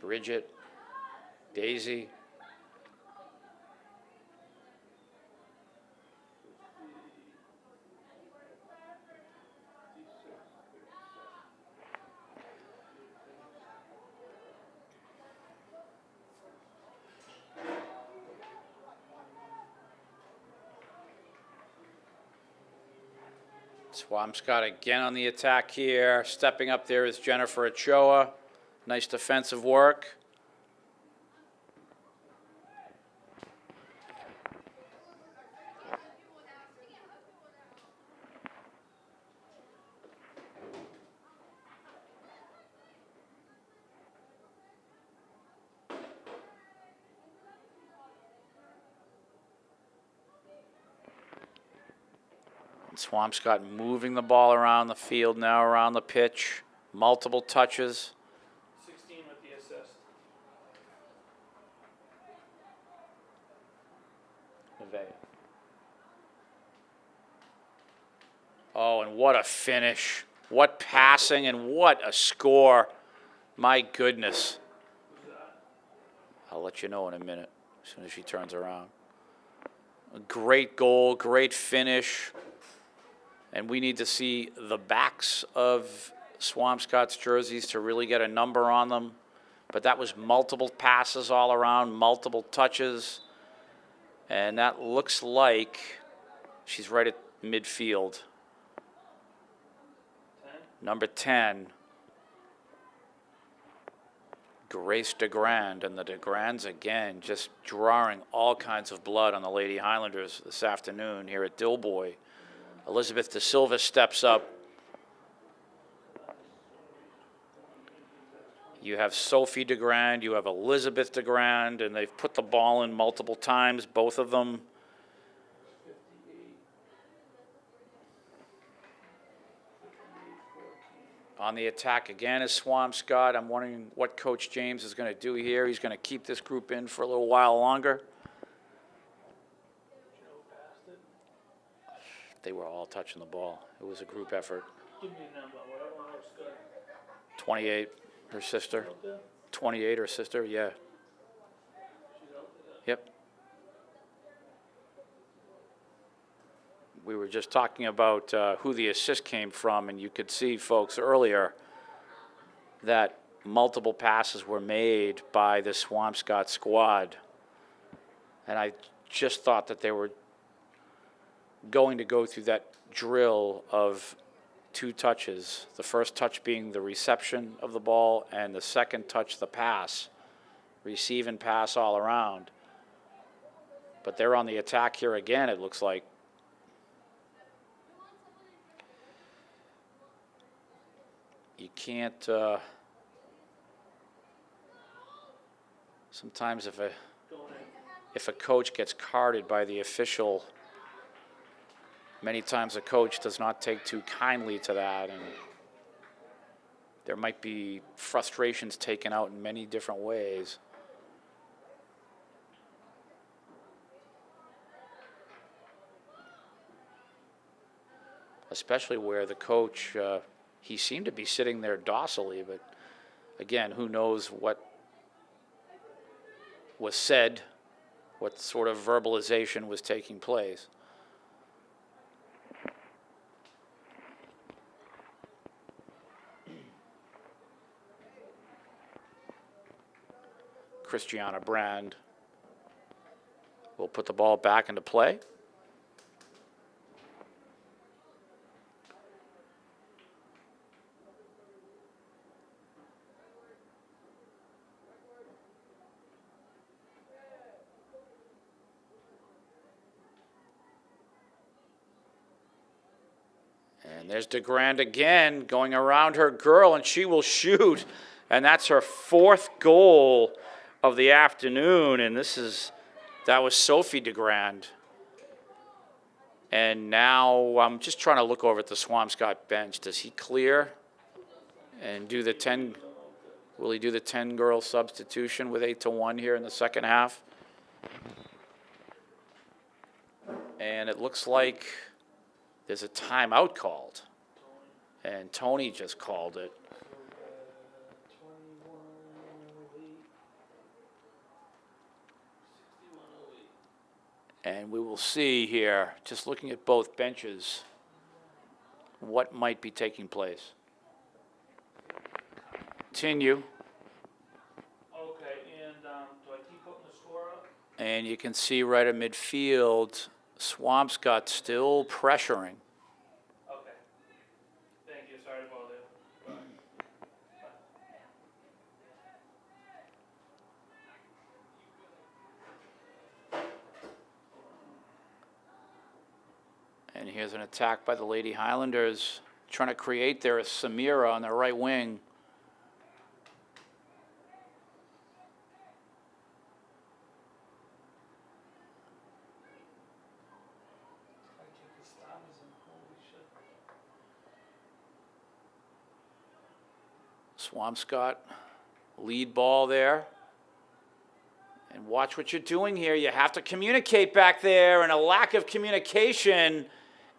Bridget, Daisy. Swampscott again on the attack here. Stepping up there is Jennifer Ochoa. Nice defensive work. Swampscott moving the ball around the field now, around the pitch. Multiple touches. 16 with the assist. Nevaeh. Oh, and what a finish. What passing and what a score. My goodness. I'll let you know in a minute as soon as she turns around. A great goal, great finish. And we need to see the backs of Swampscott's jerseys to really get a number on them. But that was multiple passes all around, multiple touches. And that looks like she's right at midfield. Number 10, Grace DeGrand. And the DeGrands again just drawing all kinds of blood on the Lady Highlanders this afternoon here at Dilboy. Elizabeth De Silva steps up. You have Sophie DeGrand, you have Elizabeth DeGrand, and they've put the ball in multiple times, both of them. On the attack again is Swampscott. I'm wondering what Coach James is going to do here. He's going to keep this group in for a little while longer. They were all touching the ball. It was a group effort. Give me a number, whatever looks good. 28, her sister. Out there? 28, her sister, yeah. She's out there. Yep. We were just talking about who the assist came from, and you could see, folks, earlier that multiple passes were made by the Swampscott squad. And I just thought that they were going to go through that drill of 2 touches. The first touch being the reception of the ball, and the second touch, the pass. Receive and pass all around. But they're on the attack here again, it looks like. You can't, sometimes if a coach gets carded by the official, many times a coach does not take too kindly to that, and there might be frustrations taken out in many different ways. Especially where the coach, he seemed to be sitting there docilely, but again, who knows what was said, what sort of verbalization was taking place. Christiana Brand will put the ball back into play. And there's DeGrand again going around her girl, and she will shoot. And that's her 4th goal of the afternoon. And that was Sophie DeGrand. And now I'm just trying to look over at the Swampscott bench. Does he clear and do the 10? Will he do the 10-girl substitution with 8-1 here in the second half? And it looks like there's a timeout called, and Tony just called it. And we will see here, just looking at both benches, what might be taking place. Continue. Okay, and do I keep putting the score up? And you can see right at midfield, Swampscott still pressuring. Okay. Thank you, sorry about that. And here's an attack by the Lady Highlanders, trying to create there is Samira on the right wing. Swampscott, lead ball there. And watch what you're doing here. You have to communicate back there, and a lack of communication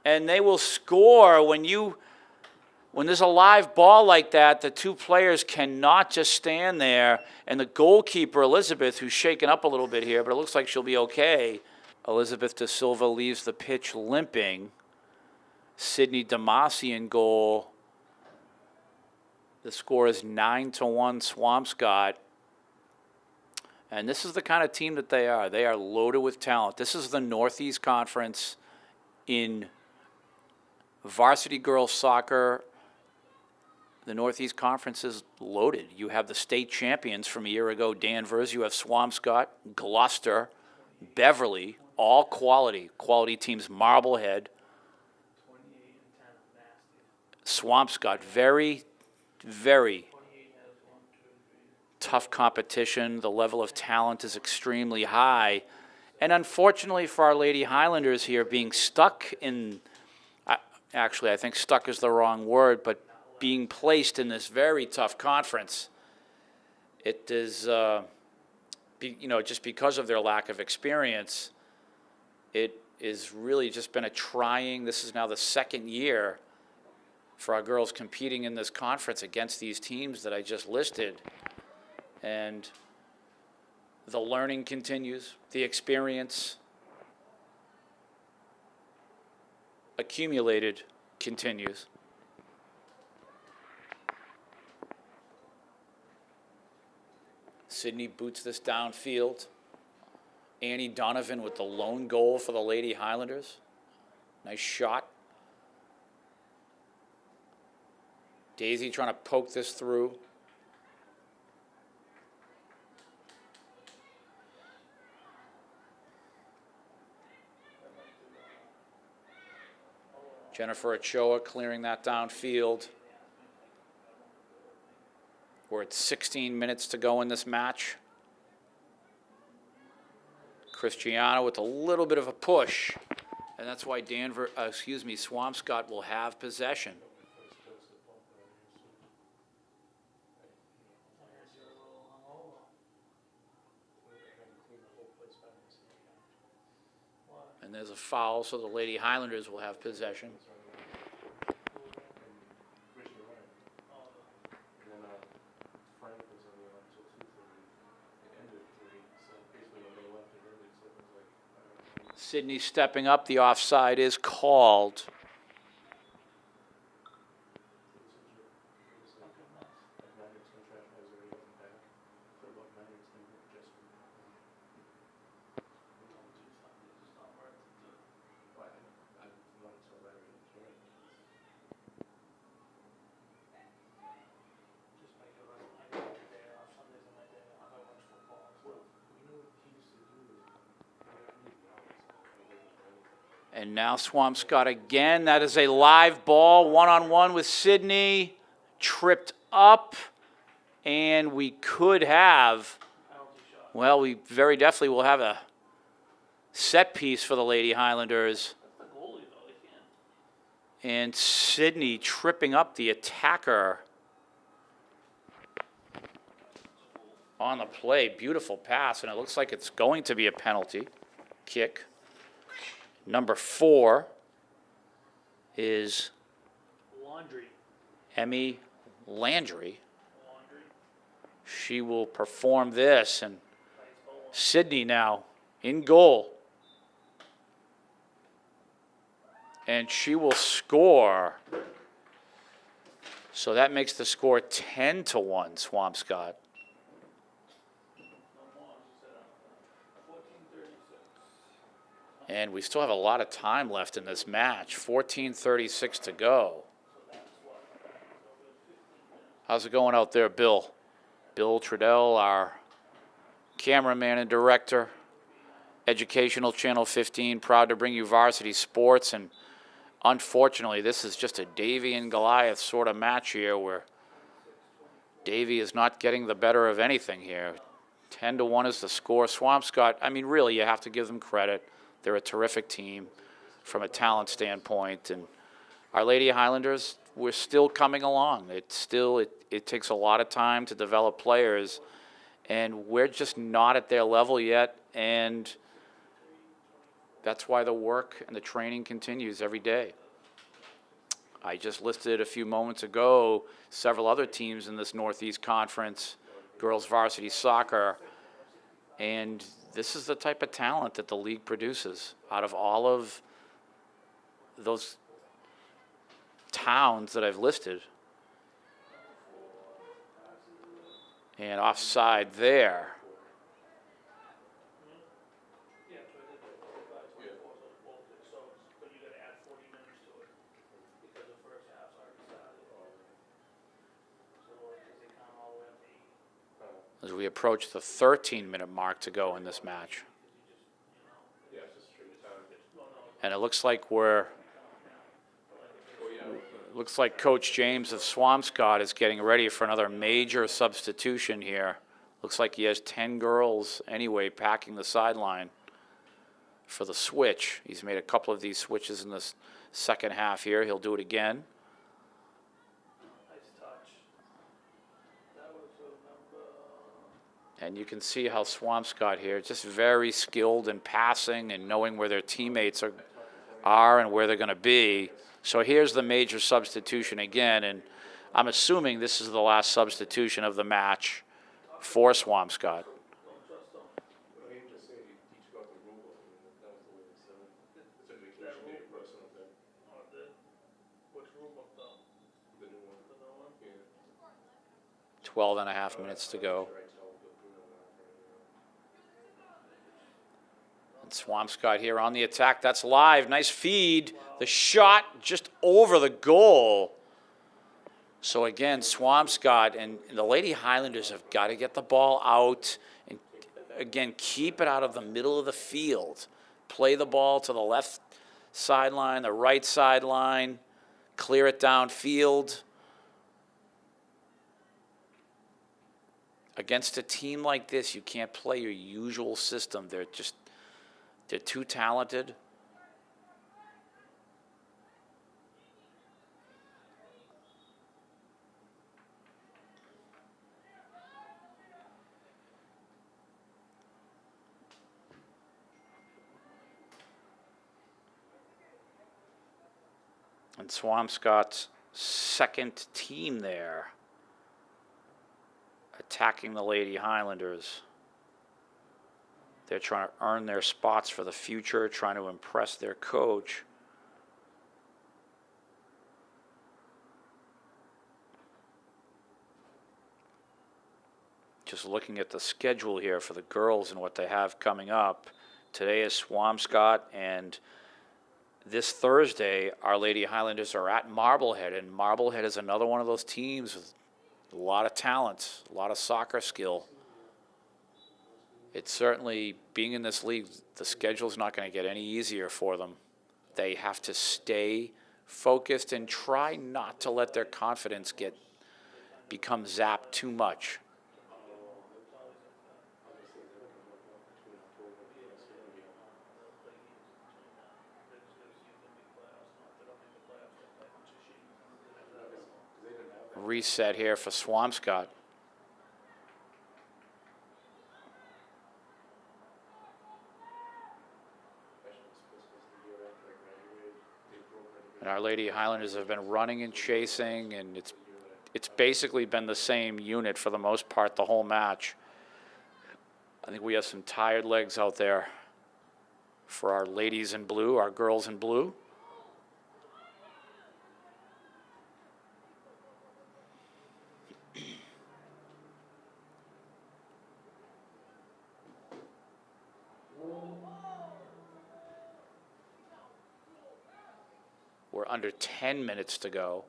And they will score when there's a live ball like that. The two players cannot just stand there. And the goalkeeper, Elizabeth, who's shaken up a little bit here, but it looks like she'll be okay. Elizabeth De Silva leaves the pitch limping. Sydney Damasi in goal. The score is 9-1 Swampscott. And this is the kind of team that they are. They are loaded with talent. This is the Northeast Conference in varsity girls soccer. The Northeast Conference is loaded. You have the state champions from a year ago, Danvers. You have Swampscott, Gloucester, Beverly, all quality teams, Marblehead. Swampscott, very, very tough competition. The level of talent is extremely high. And unfortunately for our Lady Highlanders here, being stuck in, actually I think stuck is the wrong word, but being placed in this very tough conference, it is, just because of their lack of experience, it is really just been a trying, this is now the second year for our girls competing in this conference against these teams that I just listed. And the learning continues, the experience accumulated continues. Sydney boots this downfield. Annie Donovan with the lone goal for the Lady Highlanders. Nice shot. Daisy trying to poke this through. Jennifer Ochoa clearing that downfield. We're at 16 minutes to go in this match. Cristiano with a little bit of a push, and that's why Swampscott will have possession. And there's a foul, so the Lady Highlanders will have possession. Sydney stepping up. The offside is called. And now Swampscott again. That is a live ball, one-on-one with Sydney. Tripped up. And we could have, well, we very definitely will have a set piece for the Lady Highlanders. And Sydney tripping up the attacker on the play. Beautiful pass, and it looks like it's going to be a penalty kick. Number 4 is Emmy Landry. She will perform this, and Sydney now in goal. And she will score. So that makes the score 10-1 Swampscott. And we still have a lot of time left in this match. 14:36 to go. How's it going out there, Bill? Bill Trudell, our cameraman and director, Educational Channel 15, proud to bring you varsity sports. And unfortunately, this is just a Davy and Goliath sort of match here where Davy is not getting the better of anything here. 10-1 is the score. Swampscott, I mean, really, you have to give them credit. They're a terrific team from a talent standpoint. And our Lady Highlanders, we're still coming along. It takes a lot of time to develop players, and we're just not at their level yet. And that's why the work and the training continues every day. I just listed a few moments ago several other teams in this Northeast Conference, girls varsity soccer, and this is the type of talent that the league produces out of all of those towns that I've listed. And offside there. Yeah, so I did the 24, so it's both, so it's, but you gotta add 40 minutes to it, because the first half's already started. So, because they count all the way up to 8. As we approach the 13-minute mark to go in this match. And it looks like Coach James of Swampscott is getting ready for another major substitution here. Looks like he has 10 girls anyway packing the sideline for the switch. He's made a couple of these switches in this second half here. He'll do it again. Nice touch. That was number. And you can see how Swampscott here, just very skilled in passing and knowing where their teammates are and where they're going to be. So here's the major substitution again, and I'm assuming this is the last substitution of the match for Swampscott. Which room up though? The new one. The new one? Yeah. 12 and a half minutes to go. And Swampscott here on the attack. That's live. Nice feed. The shot just over the goal. So again, Swampscott and the Lady Highlanders have got to get the ball out and, again, keep it out of the middle of the field. Play the ball to the left sideline, the right sideline, clear it downfield. Against a team like this, you can't play your usual system. They're too talented. And Swampscott's second team there, attacking the Lady Highlanders. They're trying to earn their spots for the future, trying to impress their coach. Just looking at the schedule here for the girls and what they have coming up. Today is Swampscott, and this Thursday, our Lady Highlanders are at Marblehead, and Marblehead is another one of those teams with a lot of talent, a lot of soccer skill. It's certainly, being in this league, the schedule's not going to get any easier for them. They have to stay focused and try not to let their confidence become zapped too much. Reset here for Swampscott. And our Lady Highlanders have been running and chasing, and it's basically been the same unit for the most part the whole match. I think we have some tired legs out there for our ladies in blue, our girls in blue. We're under 10 minutes to go.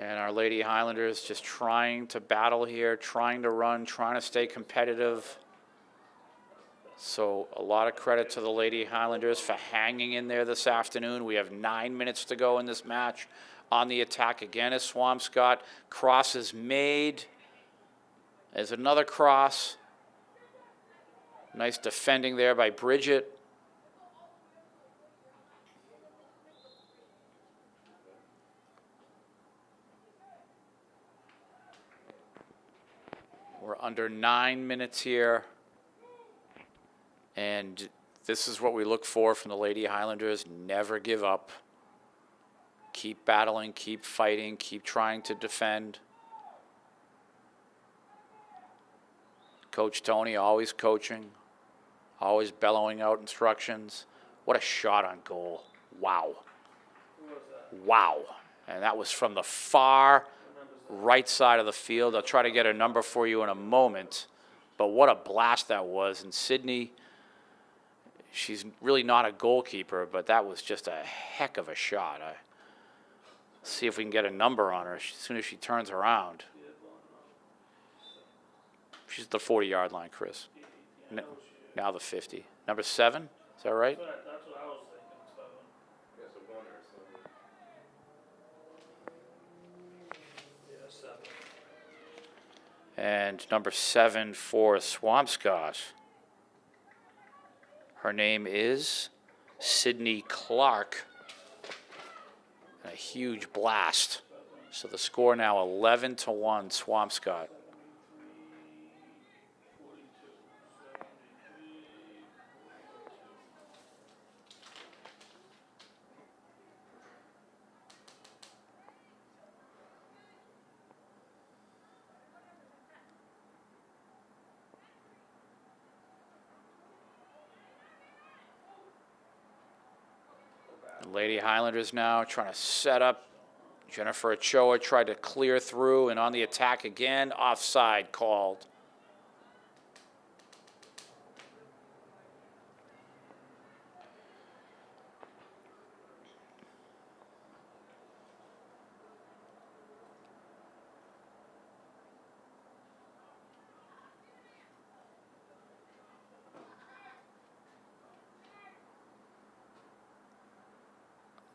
And our Lady Highlanders just trying to battle here, trying to run, trying to stay competitive. So a lot of credit to the Lady Highlanders for hanging in there this afternoon. We have 9 minutes to go in this match. On the attack again is Swampscott. Cross is made. There's another cross. Nice defending there by Bridget. We're under 9 minutes here. And this is what we look for from the Lady Highlanders. Never give up. Keep battling, keep fighting, keep trying to defend. Coach Tony always coaching, always bellowing out instructions. What a shot on goal. Wow. Wow. And that was from the far right side of the field. I'll try to get a number for you in a moment. But what a blast that was. And Sydney, she's really not a goalkeeper, but that was just a heck of a shot. See if we can get a number on her as soon as she turns around. She's at the 40-yard line, Chris. Now the 50. Number 7, is that right? That's what I was thinking, 7. Yeah, 7. And number 7 for Swampscott. Her name is Sydney Clark. A huge blast. So the score now 11-1, Swampscott. Lady Highlanders now trying to set up. Jennifer Ochoa tried to clear through, and on the attack again, offside called.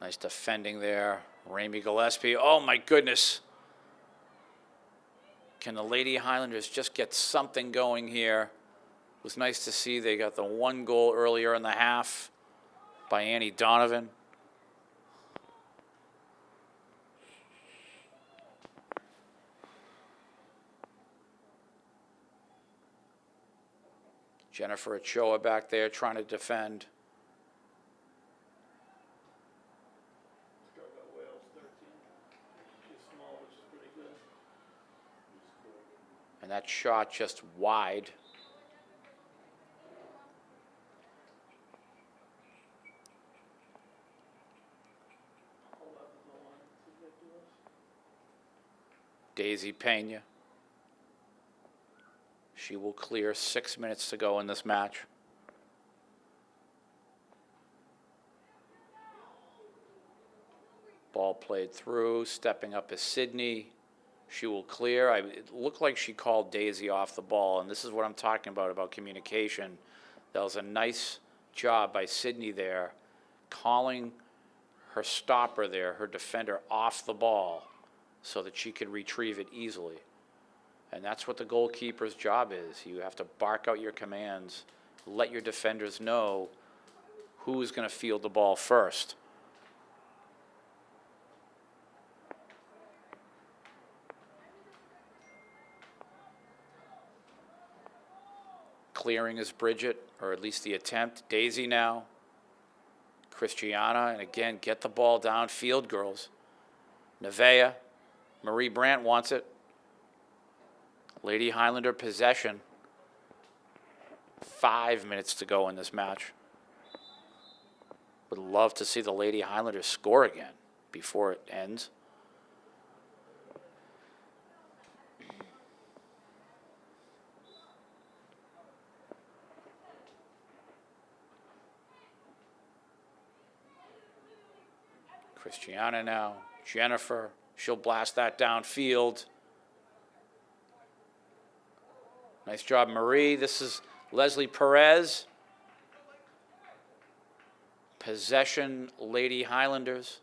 Nice defending there. Ramey Gillespie. Oh, my goodness. Can the Lady Highlanders just get something going here? It was nice to see they got the 1 goal earlier in the half by Annie Donovan. Jennifer Ochoa back there trying to defend. And that shot just wide. Daisy Pena. She will clear. 6 minutes to go in this match. Ball played through. Stepping up is Sydney. She will clear. It looked like she called Daisy off the ball, and this is what I'm talking about communication. That was a nice job by Sydney there, calling her stopper there, her defender, off the ball so that she could retrieve it easily. And that's what the goalkeeper's job is. You have to bark out your commands, let your defenders know who's going to field the ball first. Clearing is Bridget, or at least the attempt. Daisy now. Christiana, and again, get the ball downfield, girls. Nevea. Marie Brandt wants it. Lady Highlander possession. 5 minutes to go in this match. Would love to see the Lady Highlanders score again before it ends. Christiana now. Jennifer. She'll blast that downfield. Nice job, Marie. This is Leslie Perez. Possession, Lady Highlanders.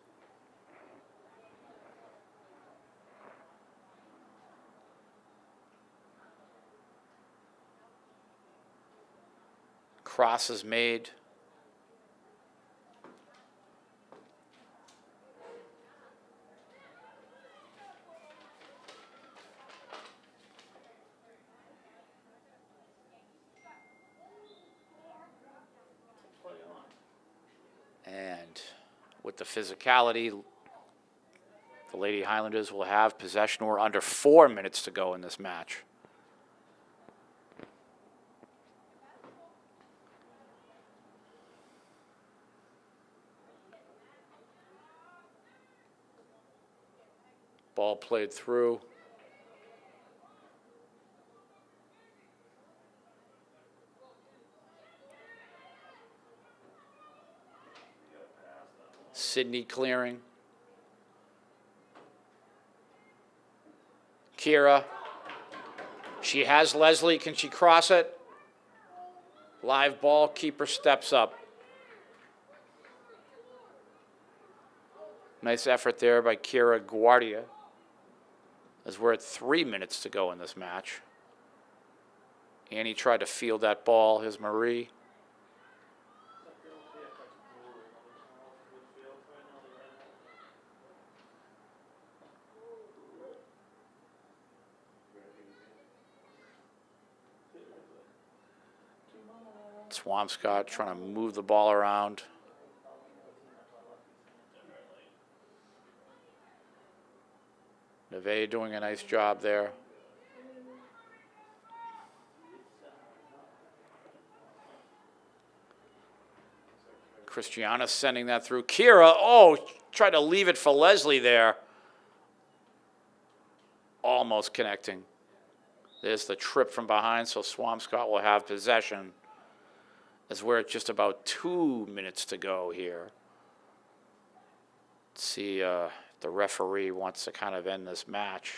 Cross is made. And with the physicality, the Lady Highlanders will have possession. We're under 4 minutes to go in this match. Ball played through. Sydney clearing. Kira. She has Leslie. Can she cross it? Live ball. Keeper steps up. Nice effort there by Kira Guardia, as we're at 3 minutes to go in this match. Annie tried to field that ball. Here's Marie. Swampscott trying to move the ball around. Neve doing a nice job there. Christiana sending that through. Kira, oh, tried to leave it for Leslie there. Almost connecting. There's the trip from behind, so Swampscott will have possession, as we're at just about 2 minutes to go here. Let's see, the referee wants to kind of end this match.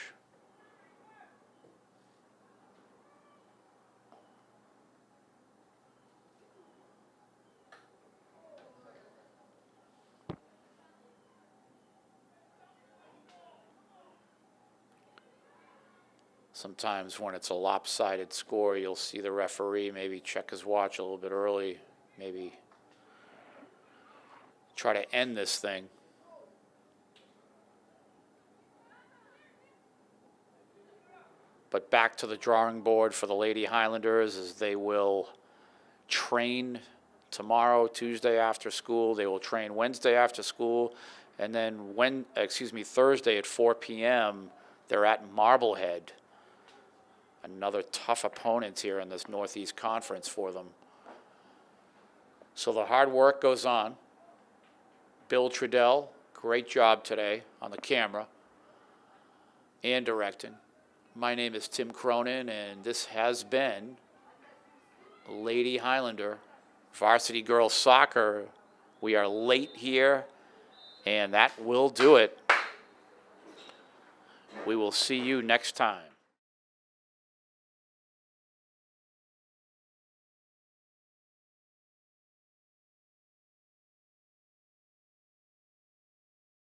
Sometimes when it's a lopsided score, you'll see the referee maybe check his watch a little bit early, maybe try to end this thing. But back to the drawing board for the Lady Highlanders, as they will train tomorrow, Tuesday after school. They will train Wednesday after school, and then Thursday at 4 p.m. they're at Marblehead. Another tough opponent here in this Northeast Conference for them. So the hard work goes on. Bill Trudell, great job today on the camera and directing. My name is Tim Cronin, and this has been Lady Highlander Varsity Girls Soccer. We are late here, and that will do it. We will see you next time.